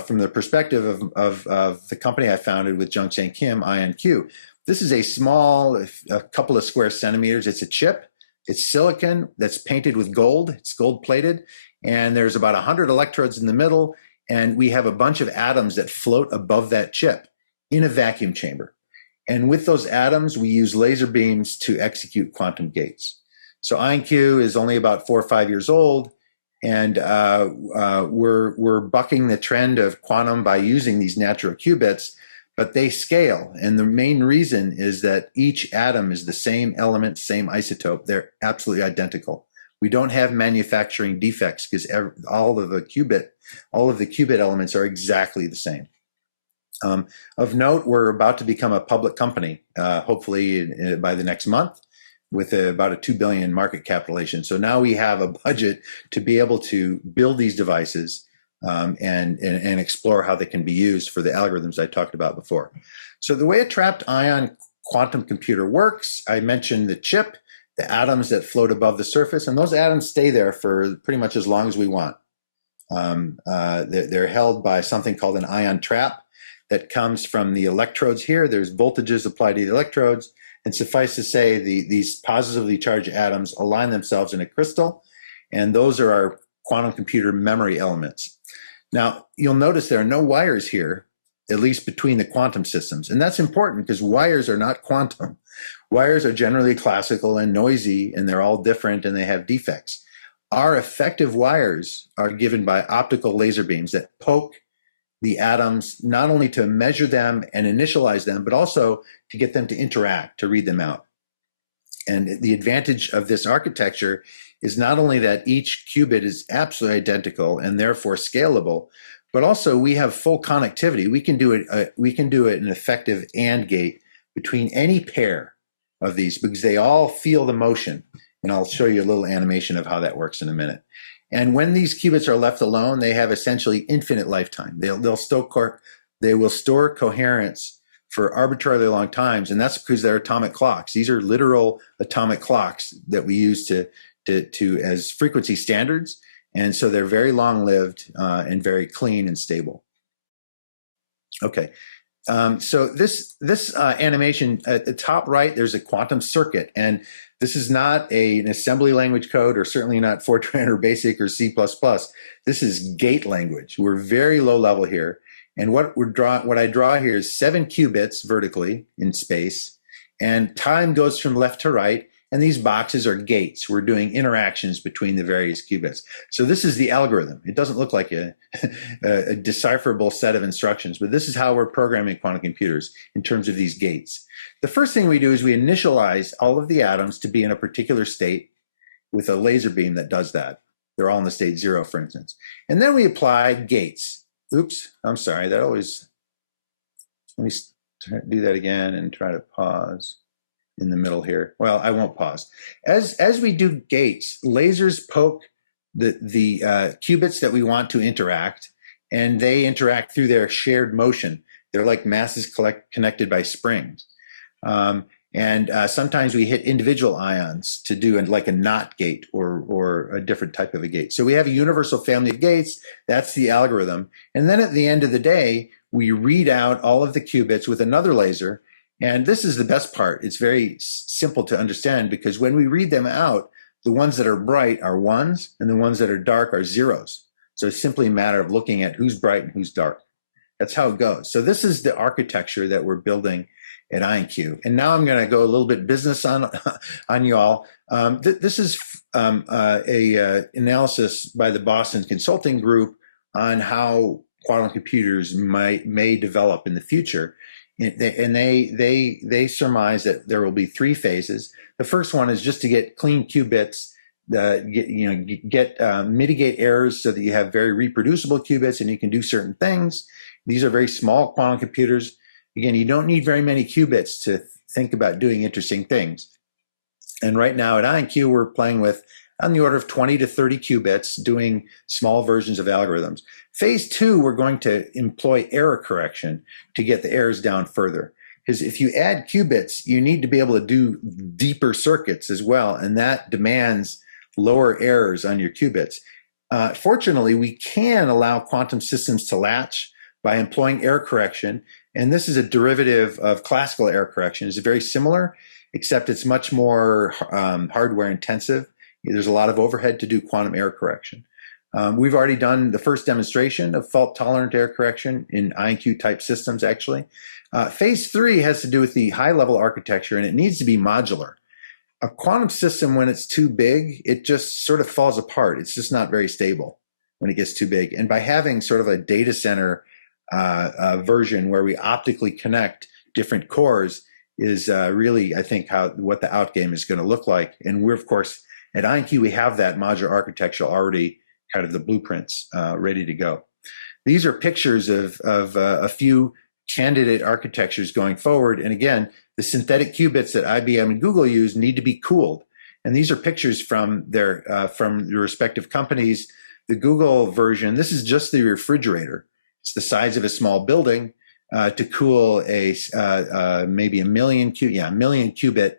from the perspective of the company I founded with Jung-Sang Kim, IonQ. This is a small, a couple of square centimeters. It's a chip. It's silicon that's painted with gold. It's gold plated. And there's about 100 electrodes in the middle. And we have a bunch of atoms that float above that chip in a vacuum chamber. And with those atoms, we use laser beams to execute quantum gates. So IonQ is only about 4 or 5 years old. And we're bucking the trend of quantum by using these natural qubits, but they scale. And the main reason is that each atom is the same element, same isotope. They're absolutely identical. We don't have manufacturing defects because all of the qubit elements are exactly the same. Of note, we're about to become a public company, hopefully by the next month, with about a $2 billion market capitalization. So now we have a budget to be able to build these devices and explore how they can be used for the algorithms I talked about before. So the way a trapped ion quantum computer works, I mentioned the chip, the atoms that float above the surface, and those atoms stay there for pretty much as long as we want. They're held by something called an ion trap that comes from the electrodes here. There's voltages applied to the electrodes. And suffice to say, these positively charged atoms align themselves in a crystal, and those are our quantum computer memory elements. Now, you'll notice there are no wires here, at least between the quantum systems. And that's important because wires are not quantum. Wires are generally classical and noisy, and they're all different and they have defects. Our effective wires are given by optical laser beams that poke the atoms, not only to measure them and initialize them, but also to get them to interact, to read them out. And the advantage of this architecture is not only that each qubit is absolutely identical and therefore scalable, but also we have full connectivity. We can do it an effective AND gate between any pair of these because they all feel the motion. And I'll show you a little animation of how that works in a minute. And when these qubits are left alone, they have essentially infinite lifetime. They will store coherence for arbitrarily long times, and that's because they're atomic clocks. These are literal atomic clocks that we use to as frequency standards, and so they're very long-lived and very clean and stable. Okay, so this animation at the top right, there's a quantum circuit, and this is not an assembly language code, or certainly not Fortran or BASIC or C++. This is gate language. We're very low level here. And what I draw here is 7 qubits vertically in space, and time goes from left to right. And these boxes are gates. We're doing interactions between the various qubits. So this is the algorithm. It doesn't look like a decipherable set of instructions, but this is how we're programming quantum computers in terms of these gates. The first thing we do is we initialize all of the atoms to be in a particular state with a laser beam that does that. They're all in the state 0, for instance. And then we apply gates. Oops, I'm sorry. Let me do that again and try to pause in the middle here. Well, I won't pause. As we do gates, lasers poke the qubits that we want to interact, and they interact through their shared motion. They're like masses connected by springs. And sometimes we hit individual ions to do like a NOT gate or a different type of a gate. So we have a universal family of gates. That's the algorithm. And then at the end of the day, we read out all of the qubits with another laser. And this is the best part. It's very simple to understand because when we read them out, the ones that are bright are ones and the ones that are dark are zeros. So it's simply a matter of looking at who's bright and who's dark. That's how it goes. So this is the architecture that we're building at IonQ. And now I'm going to go a little bit business on you all. This is a analysis by the Boston Consulting Group on how quantum computers may develop in the future. And they surmise that there will be 3 phases. The first one is just to get clean qubits, mitigate errors so that you have very reproducible qubits and you can do certain things. These are very small quantum computers. Again, you don't need very many qubits to think about doing interesting things. And right now at IonQ, we're playing with on the order of 20 to 30 qubits, doing small versions of algorithms. Phase 2, we're going to employ error correction to get the errors down further. Because if you add qubits, you need to be able to do deeper circuits as well, and that demands lower errors on your qubits. Fortunately, we can allow quantum systems to latch by employing error correction, and this is a derivative of classical error correction. It's very similar, except it's much more hardware intensive. There's a lot of overhead to do quantum error correction. We've already done the first demonstration of fault-tolerant error correction in IonQ type systems, actually. Phase 3 has to do with the high-level architecture, and it needs to be modular. A quantum system, when it's too big, it just sort of falls apart. It's just not very stable when it gets too big. And by having sort of a data center version where we optically connect different cores is really, I think, what the outgame is going to look like. And we're, of course, at IonQ, we have that modular architecture already, kind of the blueprints ready to go. These are pictures of a few candidate architectures going forward. And again, the synthetic qubits that IBM and Google use need to be cooled. And these are pictures from their respective companies. The Google version, this is just the refrigerator. It's the size of a small building to cool maybe a million qubit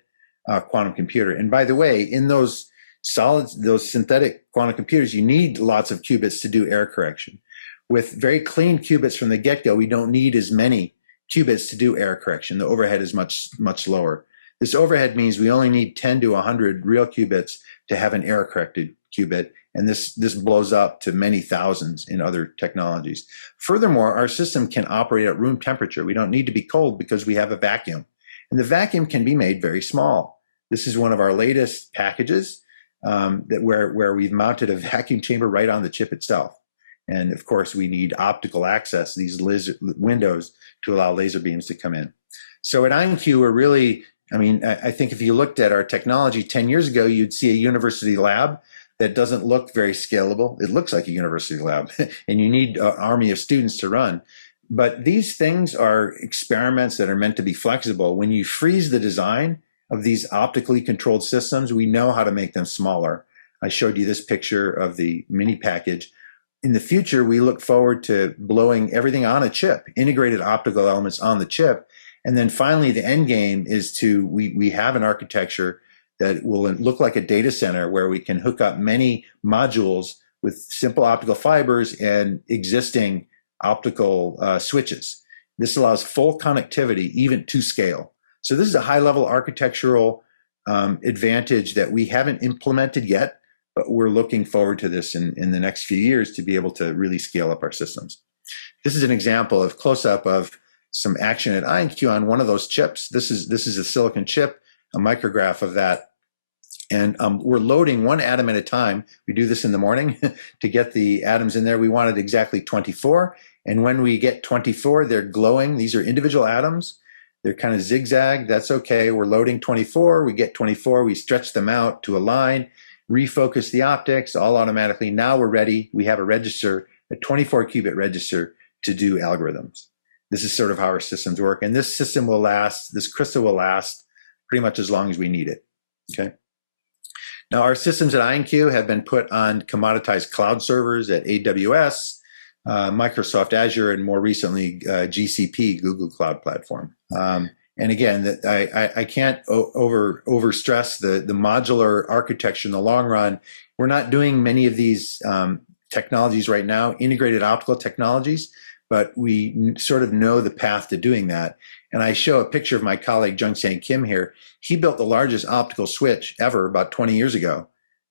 quantum computer. And by the way, in those those synthetic quantum computers, you need lots of qubits to do error correction. With very clean qubits from the get-go, we don't need as many qubits to do error correction. The overhead is much, much lower. This overhead means we only need 10 to 100 real qubits to have an error-corrected qubit, and this blows up to many thousands in other technologies. Furthermore, our system can operate at room temperature. We don't need to be cold because we have a vacuum, and the vacuum can be made very small. This is one of our latest packages where we've mounted a vacuum chamber right on the chip itself. And of course, we need optical access, these laser windows, to allow laser beams to come in. So at IonQ, we're really, I think if you looked at our technology 10 years ago, you'd see a university lab that doesn't look very scalable. It looks like a university lab, and you need an army of students to run. But these things are experiments that are meant to be flexible. When you freeze the design of these optically controlled systems, we know how to make them smaller. I showed you this picture of the mini package. In the future, we look forward to blowing everything on a chip, integrated optical elements on the chip. And then finally, the end game is we have an architecture that will look like a data center where we can hook up many modules with simple optical fibers and existing optical switches. This allows full connectivity, even to scale. So this is a high-level architectural advantage that we haven't implemented yet, but we're looking forward to this in the next few years to be able to really scale up our systems. This is an example of close-up of some action at IonQ on one of those chips. This is a silicon chip, a micrograph of that. And we're loading one atom at a time. We do this in the morning to get the atoms in there. We wanted exactly 24. And when we get 24, they're glowing. These are individual atoms. They're kind of zigzag. That's okay. We're loading 24. We get 24. We stretch them out to align, refocus the optics, all automatically. Now we're ready. We have a register, a 24 qubit register to do algorithms. This is sort of how our systems work. And this system will last, this crystal will last pretty much as long as we need it. Okay. Now, our systems at IonQ have been put on commoditized cloud servers at AWS, Microsoft Azure, and more recently, GCP, Google Cloud Platform. And again, I can't overstress the modular architecture in the long run. We're not doing many of these technologies right now, integrated optical technologies, but we sort of know the path to doing that. And I show a picture of my colleague, Jung-Sang Kim here. He built the largest optical switch ever about 20 years ago.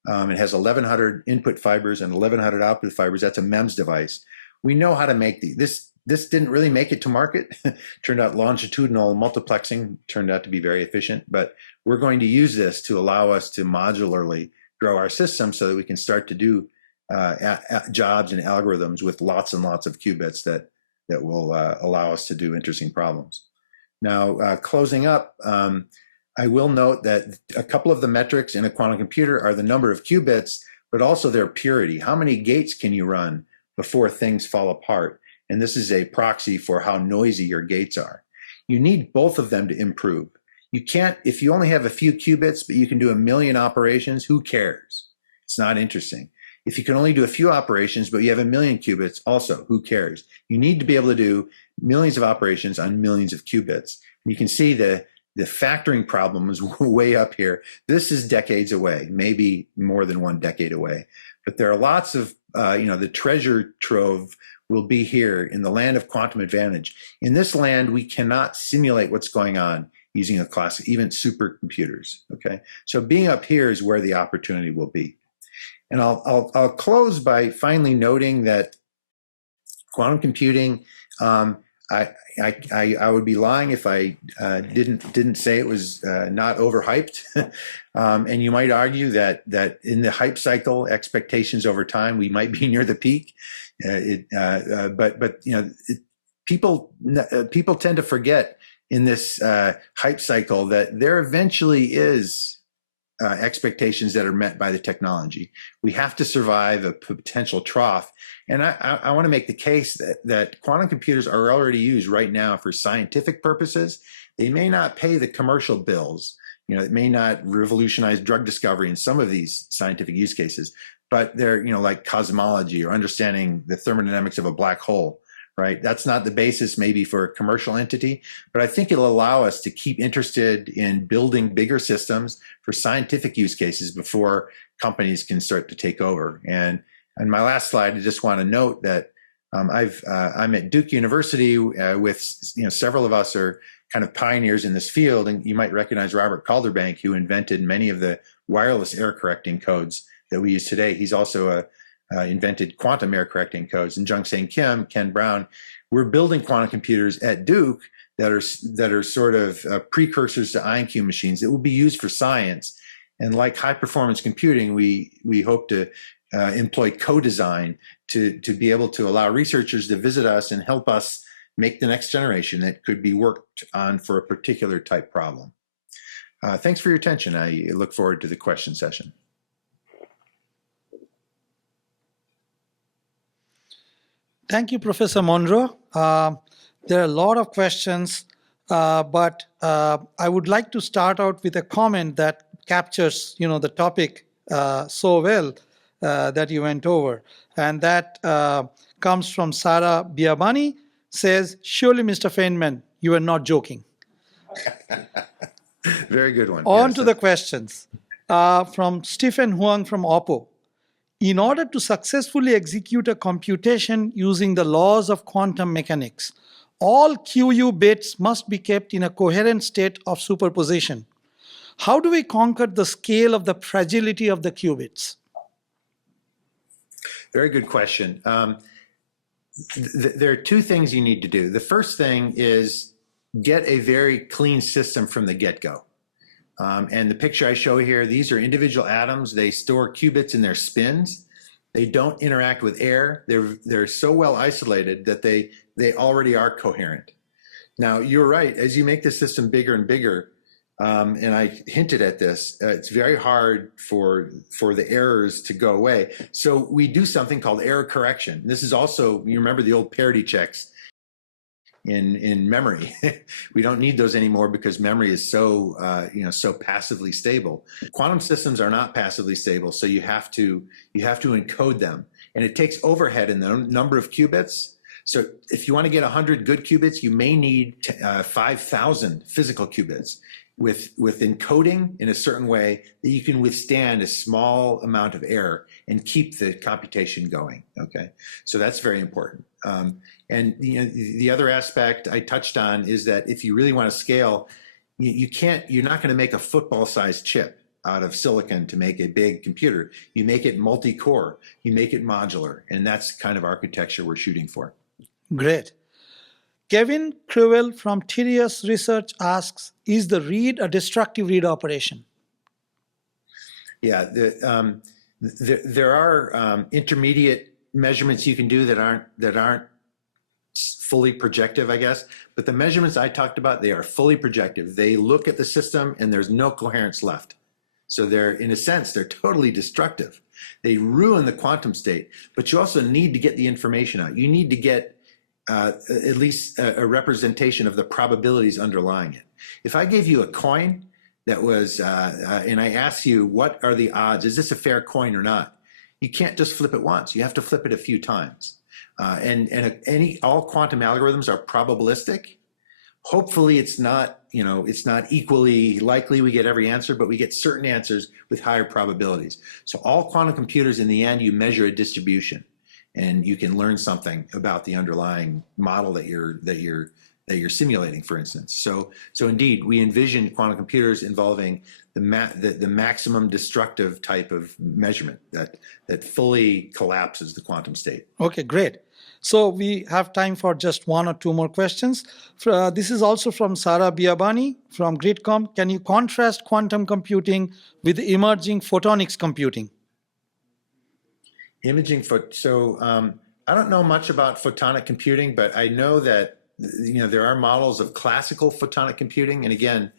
It has 1,100 input fibers and 1,100 output fibers. That's a MEMS device. We know how to make these. This didn't really make it to market. Turned out longitudinal multiplexing turned out to be very efficient, but we're going to use this to allow us to modularly grow our system so that we can start to do jobs and algorithms with lots and lots of qubits that will allow us to do interesting problems. Now, closing up, I will note that a couple of the metrics in a quantum computer are the number of qubits, but also their purity. How many gates can you run before things fall apart? And this is a proxy for how noisy your gates are. You need both of them to improve. You can't, if you only have a few qubits, but you can do 1 million operations, who cares? It's not interesting. If you can only do a few operations, but you have 1 million qubits, also, who cares? You need to be able to do millions of operations on millions of qubits. And you can see the factoring problem is way up here. This is decades away, maybe more than 1 decade away. But there are lots of, the treasure trove will be here in the land of quantum advantage. In this land, we cannot simulate what's going on using a classic, even supercomputers. Okay, so being up here is where the opportunity will be. And I'll close by finally noting that quantum computing, I would be lying if I didn't say it was not overhyped. And you might argue that in the hype cycle, expectations over time, we might be near the peak. People tend to forget in this hype cycle that there eventually is expectations that are met by the technology. We have to survive a potential trough. And I want to make the case that quantum computers are already used right now for scientific purposes. They may not pay the commercial bills. It may not revolutionize drug discovery in some of these scientific use cases, but they're, like cosmology or understanding the thermodynamics of a black hole, right? That's not the basis maybe for a commercial entity, but I think it'll allow us to keep interested in building bigger systems for scientific use cases before companies can start to take over. And on my last slide, I just want to note that I'm at Duke University with several of us are kind of pioneers in this field, and you might recognize Robert Calderbank, who invented many of the wireless error correcting codes that we use today. He's also invented quantum error correcting codes. And Jungsang Kim, Ken Brown, we're building quantum computers at Duke that are sort of precursors to IonQ machines that will be used for science. And like high performance computing, we hope to employ co-design to be able to allow researchers to visit us and help us make the next generation that could be worked on for a particular type problem. Thanks for your attention. I look forward to the question session. Thank you, Professor Monroe. There are a lot of questions, but I would like to start out with a comment that captures, the topic so well that you went over, and that comes from Sarah Biabani. Says, "Surely, Mr. Feynman, you are not joking." Very good one. On to the questions. From Stephen Huang from Oppo. In order to successfully execute a computation using the laws of quantum mechanics, all QU bits must be kept in a coherent state of superposition. How do we conquer the scale of the fragility of the qubits? Very good question. There are two things you need to do. The first thing is get a very clean system from the get-go. And the picture I show here, these are individual atoms. They store qubits in their spins. They don't interact with air. They're so well isolated that they already are coherent. Now, you're right. As you make the system bigger and bigger, and I hinted at this, it's very hard for the errors to go away. So we do something called error correction. This is also, you remember the old parity checks in memory. We don't need those anymore because memory is so passively stable. Quantum systems are not passively stable, so you have to encode them, and it takes overhead in the number of qubits. So if you want to get 100 good qubits, you may need 5,000 physical qubits with encoding in a certain way that you can withstand a small amount of error and keep the computation going. Okay, so that's very important. And the other aspect I touched on is that if you really want to scale, you're not going to make a football-sized chip out of silicon to make a big computer. You make it multi-core, you make it modular, and that's kind of architecture we're shooting for. Great. Kevin Crewell from Tirias Research asks, is the read a destructive read operation? Yeah, there are intermediate measurements you can do that aren't fully projective, I guess. But the measurements I talked about, they are fully projective. They look at the system and there's no coherence left. So in a sense, they're totally destructive. They ruin the quantum state, but you also need to get the information out. You need to get at least a representation of the probabilities underlying it. If I gave you a coin that was, and I asked you, what are the odds? Is this a fair coin or not? You can't just flip it once. You have to flip it a few times. All quantum algorithms are probabilistic. Hopefully it's not equally likely we get every answer, but we get certain answers with higher probabilities. So all quantum computers, in the end, you measure a distribution, and you can learn something about the underlying model that you're simulating, for instance. So indeed, we envision quantum computers involving the maximum destructive type of measurement that fully collapses the quantum state. Okay, great. So we have time for just one or two more questions. This is also from Sarah Biabani from Gridcom. Can you contrast quantum computing with emerging photonics computing? So I don't know much about photonic computing, but I know that there are models of classical photonic computing. And again,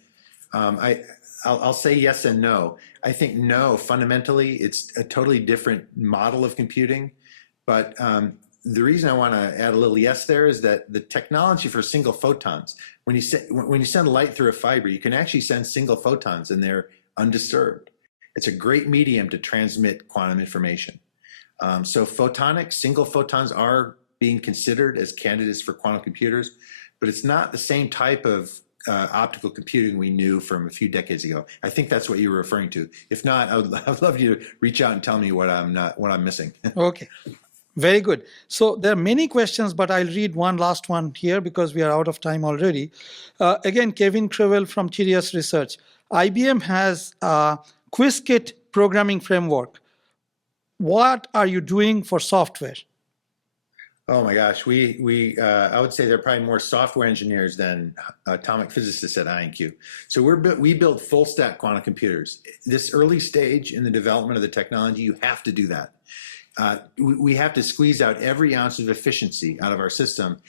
I'll say yes and no. I think no, fundamentally, it's a totally different model of computing. But the reason I want to add a little yes there is that the technology for single photons, when you send light through a fiber, you can actually send single photons and they're undisturbed. It's a great medium to transmit quantum information. So photonics, single photons are being considered as candidates for quantum computers, but it's not the same type of optical computing we knew from a few decades ago. I think that's what you were referring to. If not, I'd love you to reach out and tell me what I'm missing. Okay. Very good. So there are many questions, but I'll read one last one here because we are out of time already. Again, Kevin Crevel from Curious Research. IBM has a QuizKit programming framework. What are you doing for software? Oh my gosh, I would say there are probably more software engineers than atomic physicists at IonQ. So we build full stack quantum computers. This early stage in the development of the technology, you have to do that. We have to squeeze out every ounce of efficiency out of our system,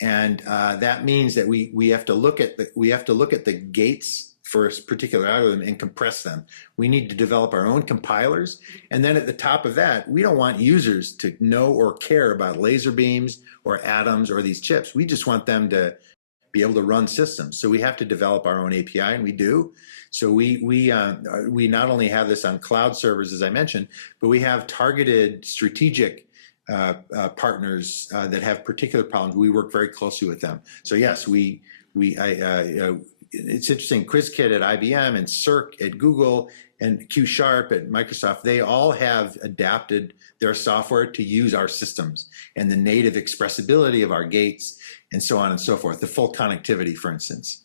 and that means that we have to look at the gates for a particular algorithm and compress them. We need to develop our own compilers. And then at the top of that, we don't want users to know or care about laser beams or atoms or these chips. We just want them to be able to run systems. So we have to develop our own API, and we do. So we not only have this on cloud servers, as I mentioned, but we have targeted strategic partners that have particular problems. We work very closely with them. So yes, it's interesting. QuizKit at IBM and Circ at Google and Q Sharp at Microsoft, they all have adapted their software to use our systems and the native expressibility of our gates and so on and so forth, the full connectivity, for instance.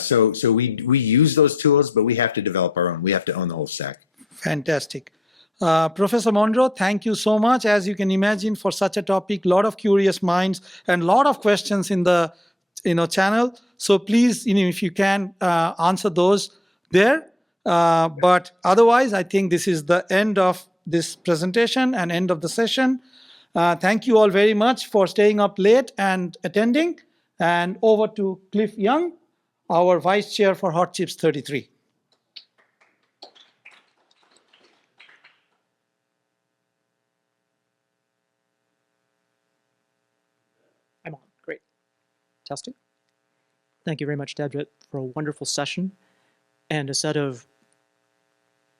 So we use those tools, but we have to develop our own. We have to own the whole stack. Fantastic. Professor Monroe, thank you so much. As you can imagine, for such a topic, a lot of curious minds and a lot of questions in the channel. So please, if you can answer those there. But otherwise, I think this is the end of this presentation and end of the session. Thank you all very much for staying up late and attending. And over to Cliff Young, our Vice Chair for Hot Chips 33. I'm on. Great. Testing. Thank you very much, Debjit, for a wonderful session and a set of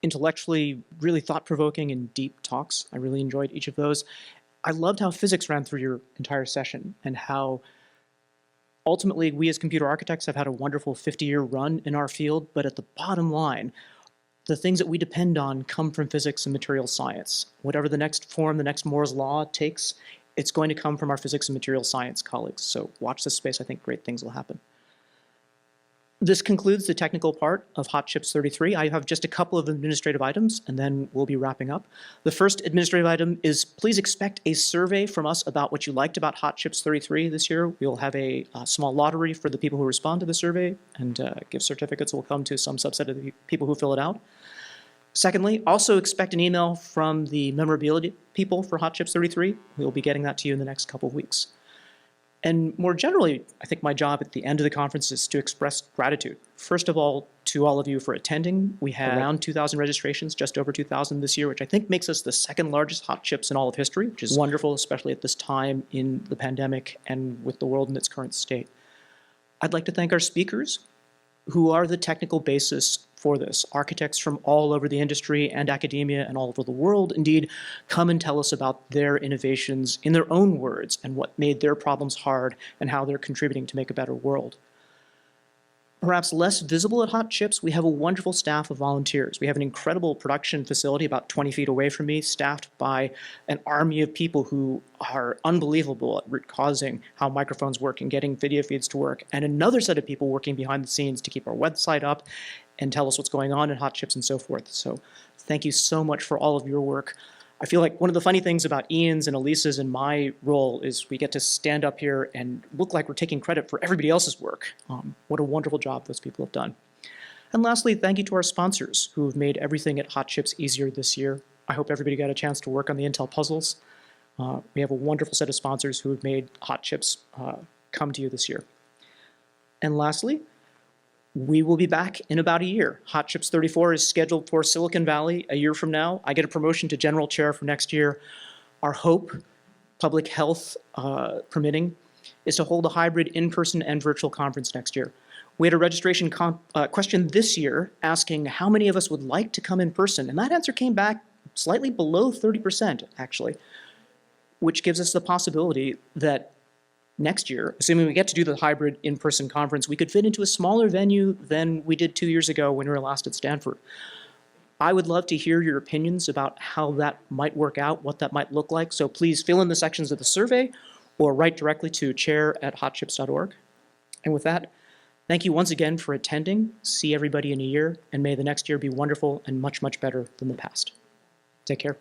intellectually really thought-provoking and deep talks. I really enjoyed each of those. I loved how physics ran through your entire session and how ultimately we as computer architects have had a wonderful 50-year run in our field, but at the bottom line, the things that we depend on come from physics and material science. Whatever the next form, the next Moore's law takes, it's going to come from our physics and material science colleagues. So watch this space. I think great things will happen. This concludes the technical part of Hot Chips 33. I have just a couple of administrative items, and then we'll be wrapping up. The first administrative item is please expect a survey from us about what you liked about Hot Chips 33 this year. We'll have a small lottery for the people who respond to the survey, and gift certificates will come to some subset of the people who fill it out. Secondly, also expect an email from the memorabilia people for Hot Chips 33. We'll be getting that to you in the next couple of weeks. And more generally, I think my job at the end of the conference is to express gratitude. First of all, to all of you for attending. We had around 2,000 registrations, just over 2,000 this year, which I think makes us the second largest Hot Chips in all of history, which is wonderful, especially at this time in the pandemic and with the world in its current state. I'd like to thank our speakers, who are the technical basis for this. Architects from all over the industry and academia and all over the world, indeed, come and tell us about their innovations in their own words and what made their problems hard and how they're contributing to make a better world. Perhaps less visible at Hot Chips, we have a wonderful staff of volunteers. We have an incredible production facility about 20 feet away from me, staffed by an army of people who are unbelievable at root causing how microphones work and getting video feeds to work, and another set of people working behind the scenes to keep our website up and tell us what's going on in Hot Chips and so forth. So thank you so much for all of your work. I feel like one of the funny things about Ian's and Elisa's and my role is we get to stand up here and look like we're taking credit for everybody else's work. What a wonderful job those people have done. And lastly, thank you to our sponsors who have made everything at Hot Chips easier this year. I hope everybody got a chance to work on the Intel puzzles. We have a wonderful set of sponsors who have made Hot Chips come to you this year. And lastly, we will be back in about a year. Hot Chips 34 is scheduled for Silicon Valley a year from now. I get a promotion to general chair for next year. Our hope, public health permitting, is to hold a hybrid in-person and virtual conference next year. We had a registration question this year asking how many of us would like to come in person, and that answer came back slightly below 30%, actually, which gives us the possibility that next year, assuming we get to do the hybrid in-person conference, we could fit into a smaller venue than we did 2 years ago when we were last at Stanford. I would love to hear your opinions about how that might work out, what that might look like. So please fill in the sections of the survey or write directly to chair@hotchips.org. And with that, thank you once again for attending. See everybody in a year, and may the next year be wonderful and much, much better than the past. Take care.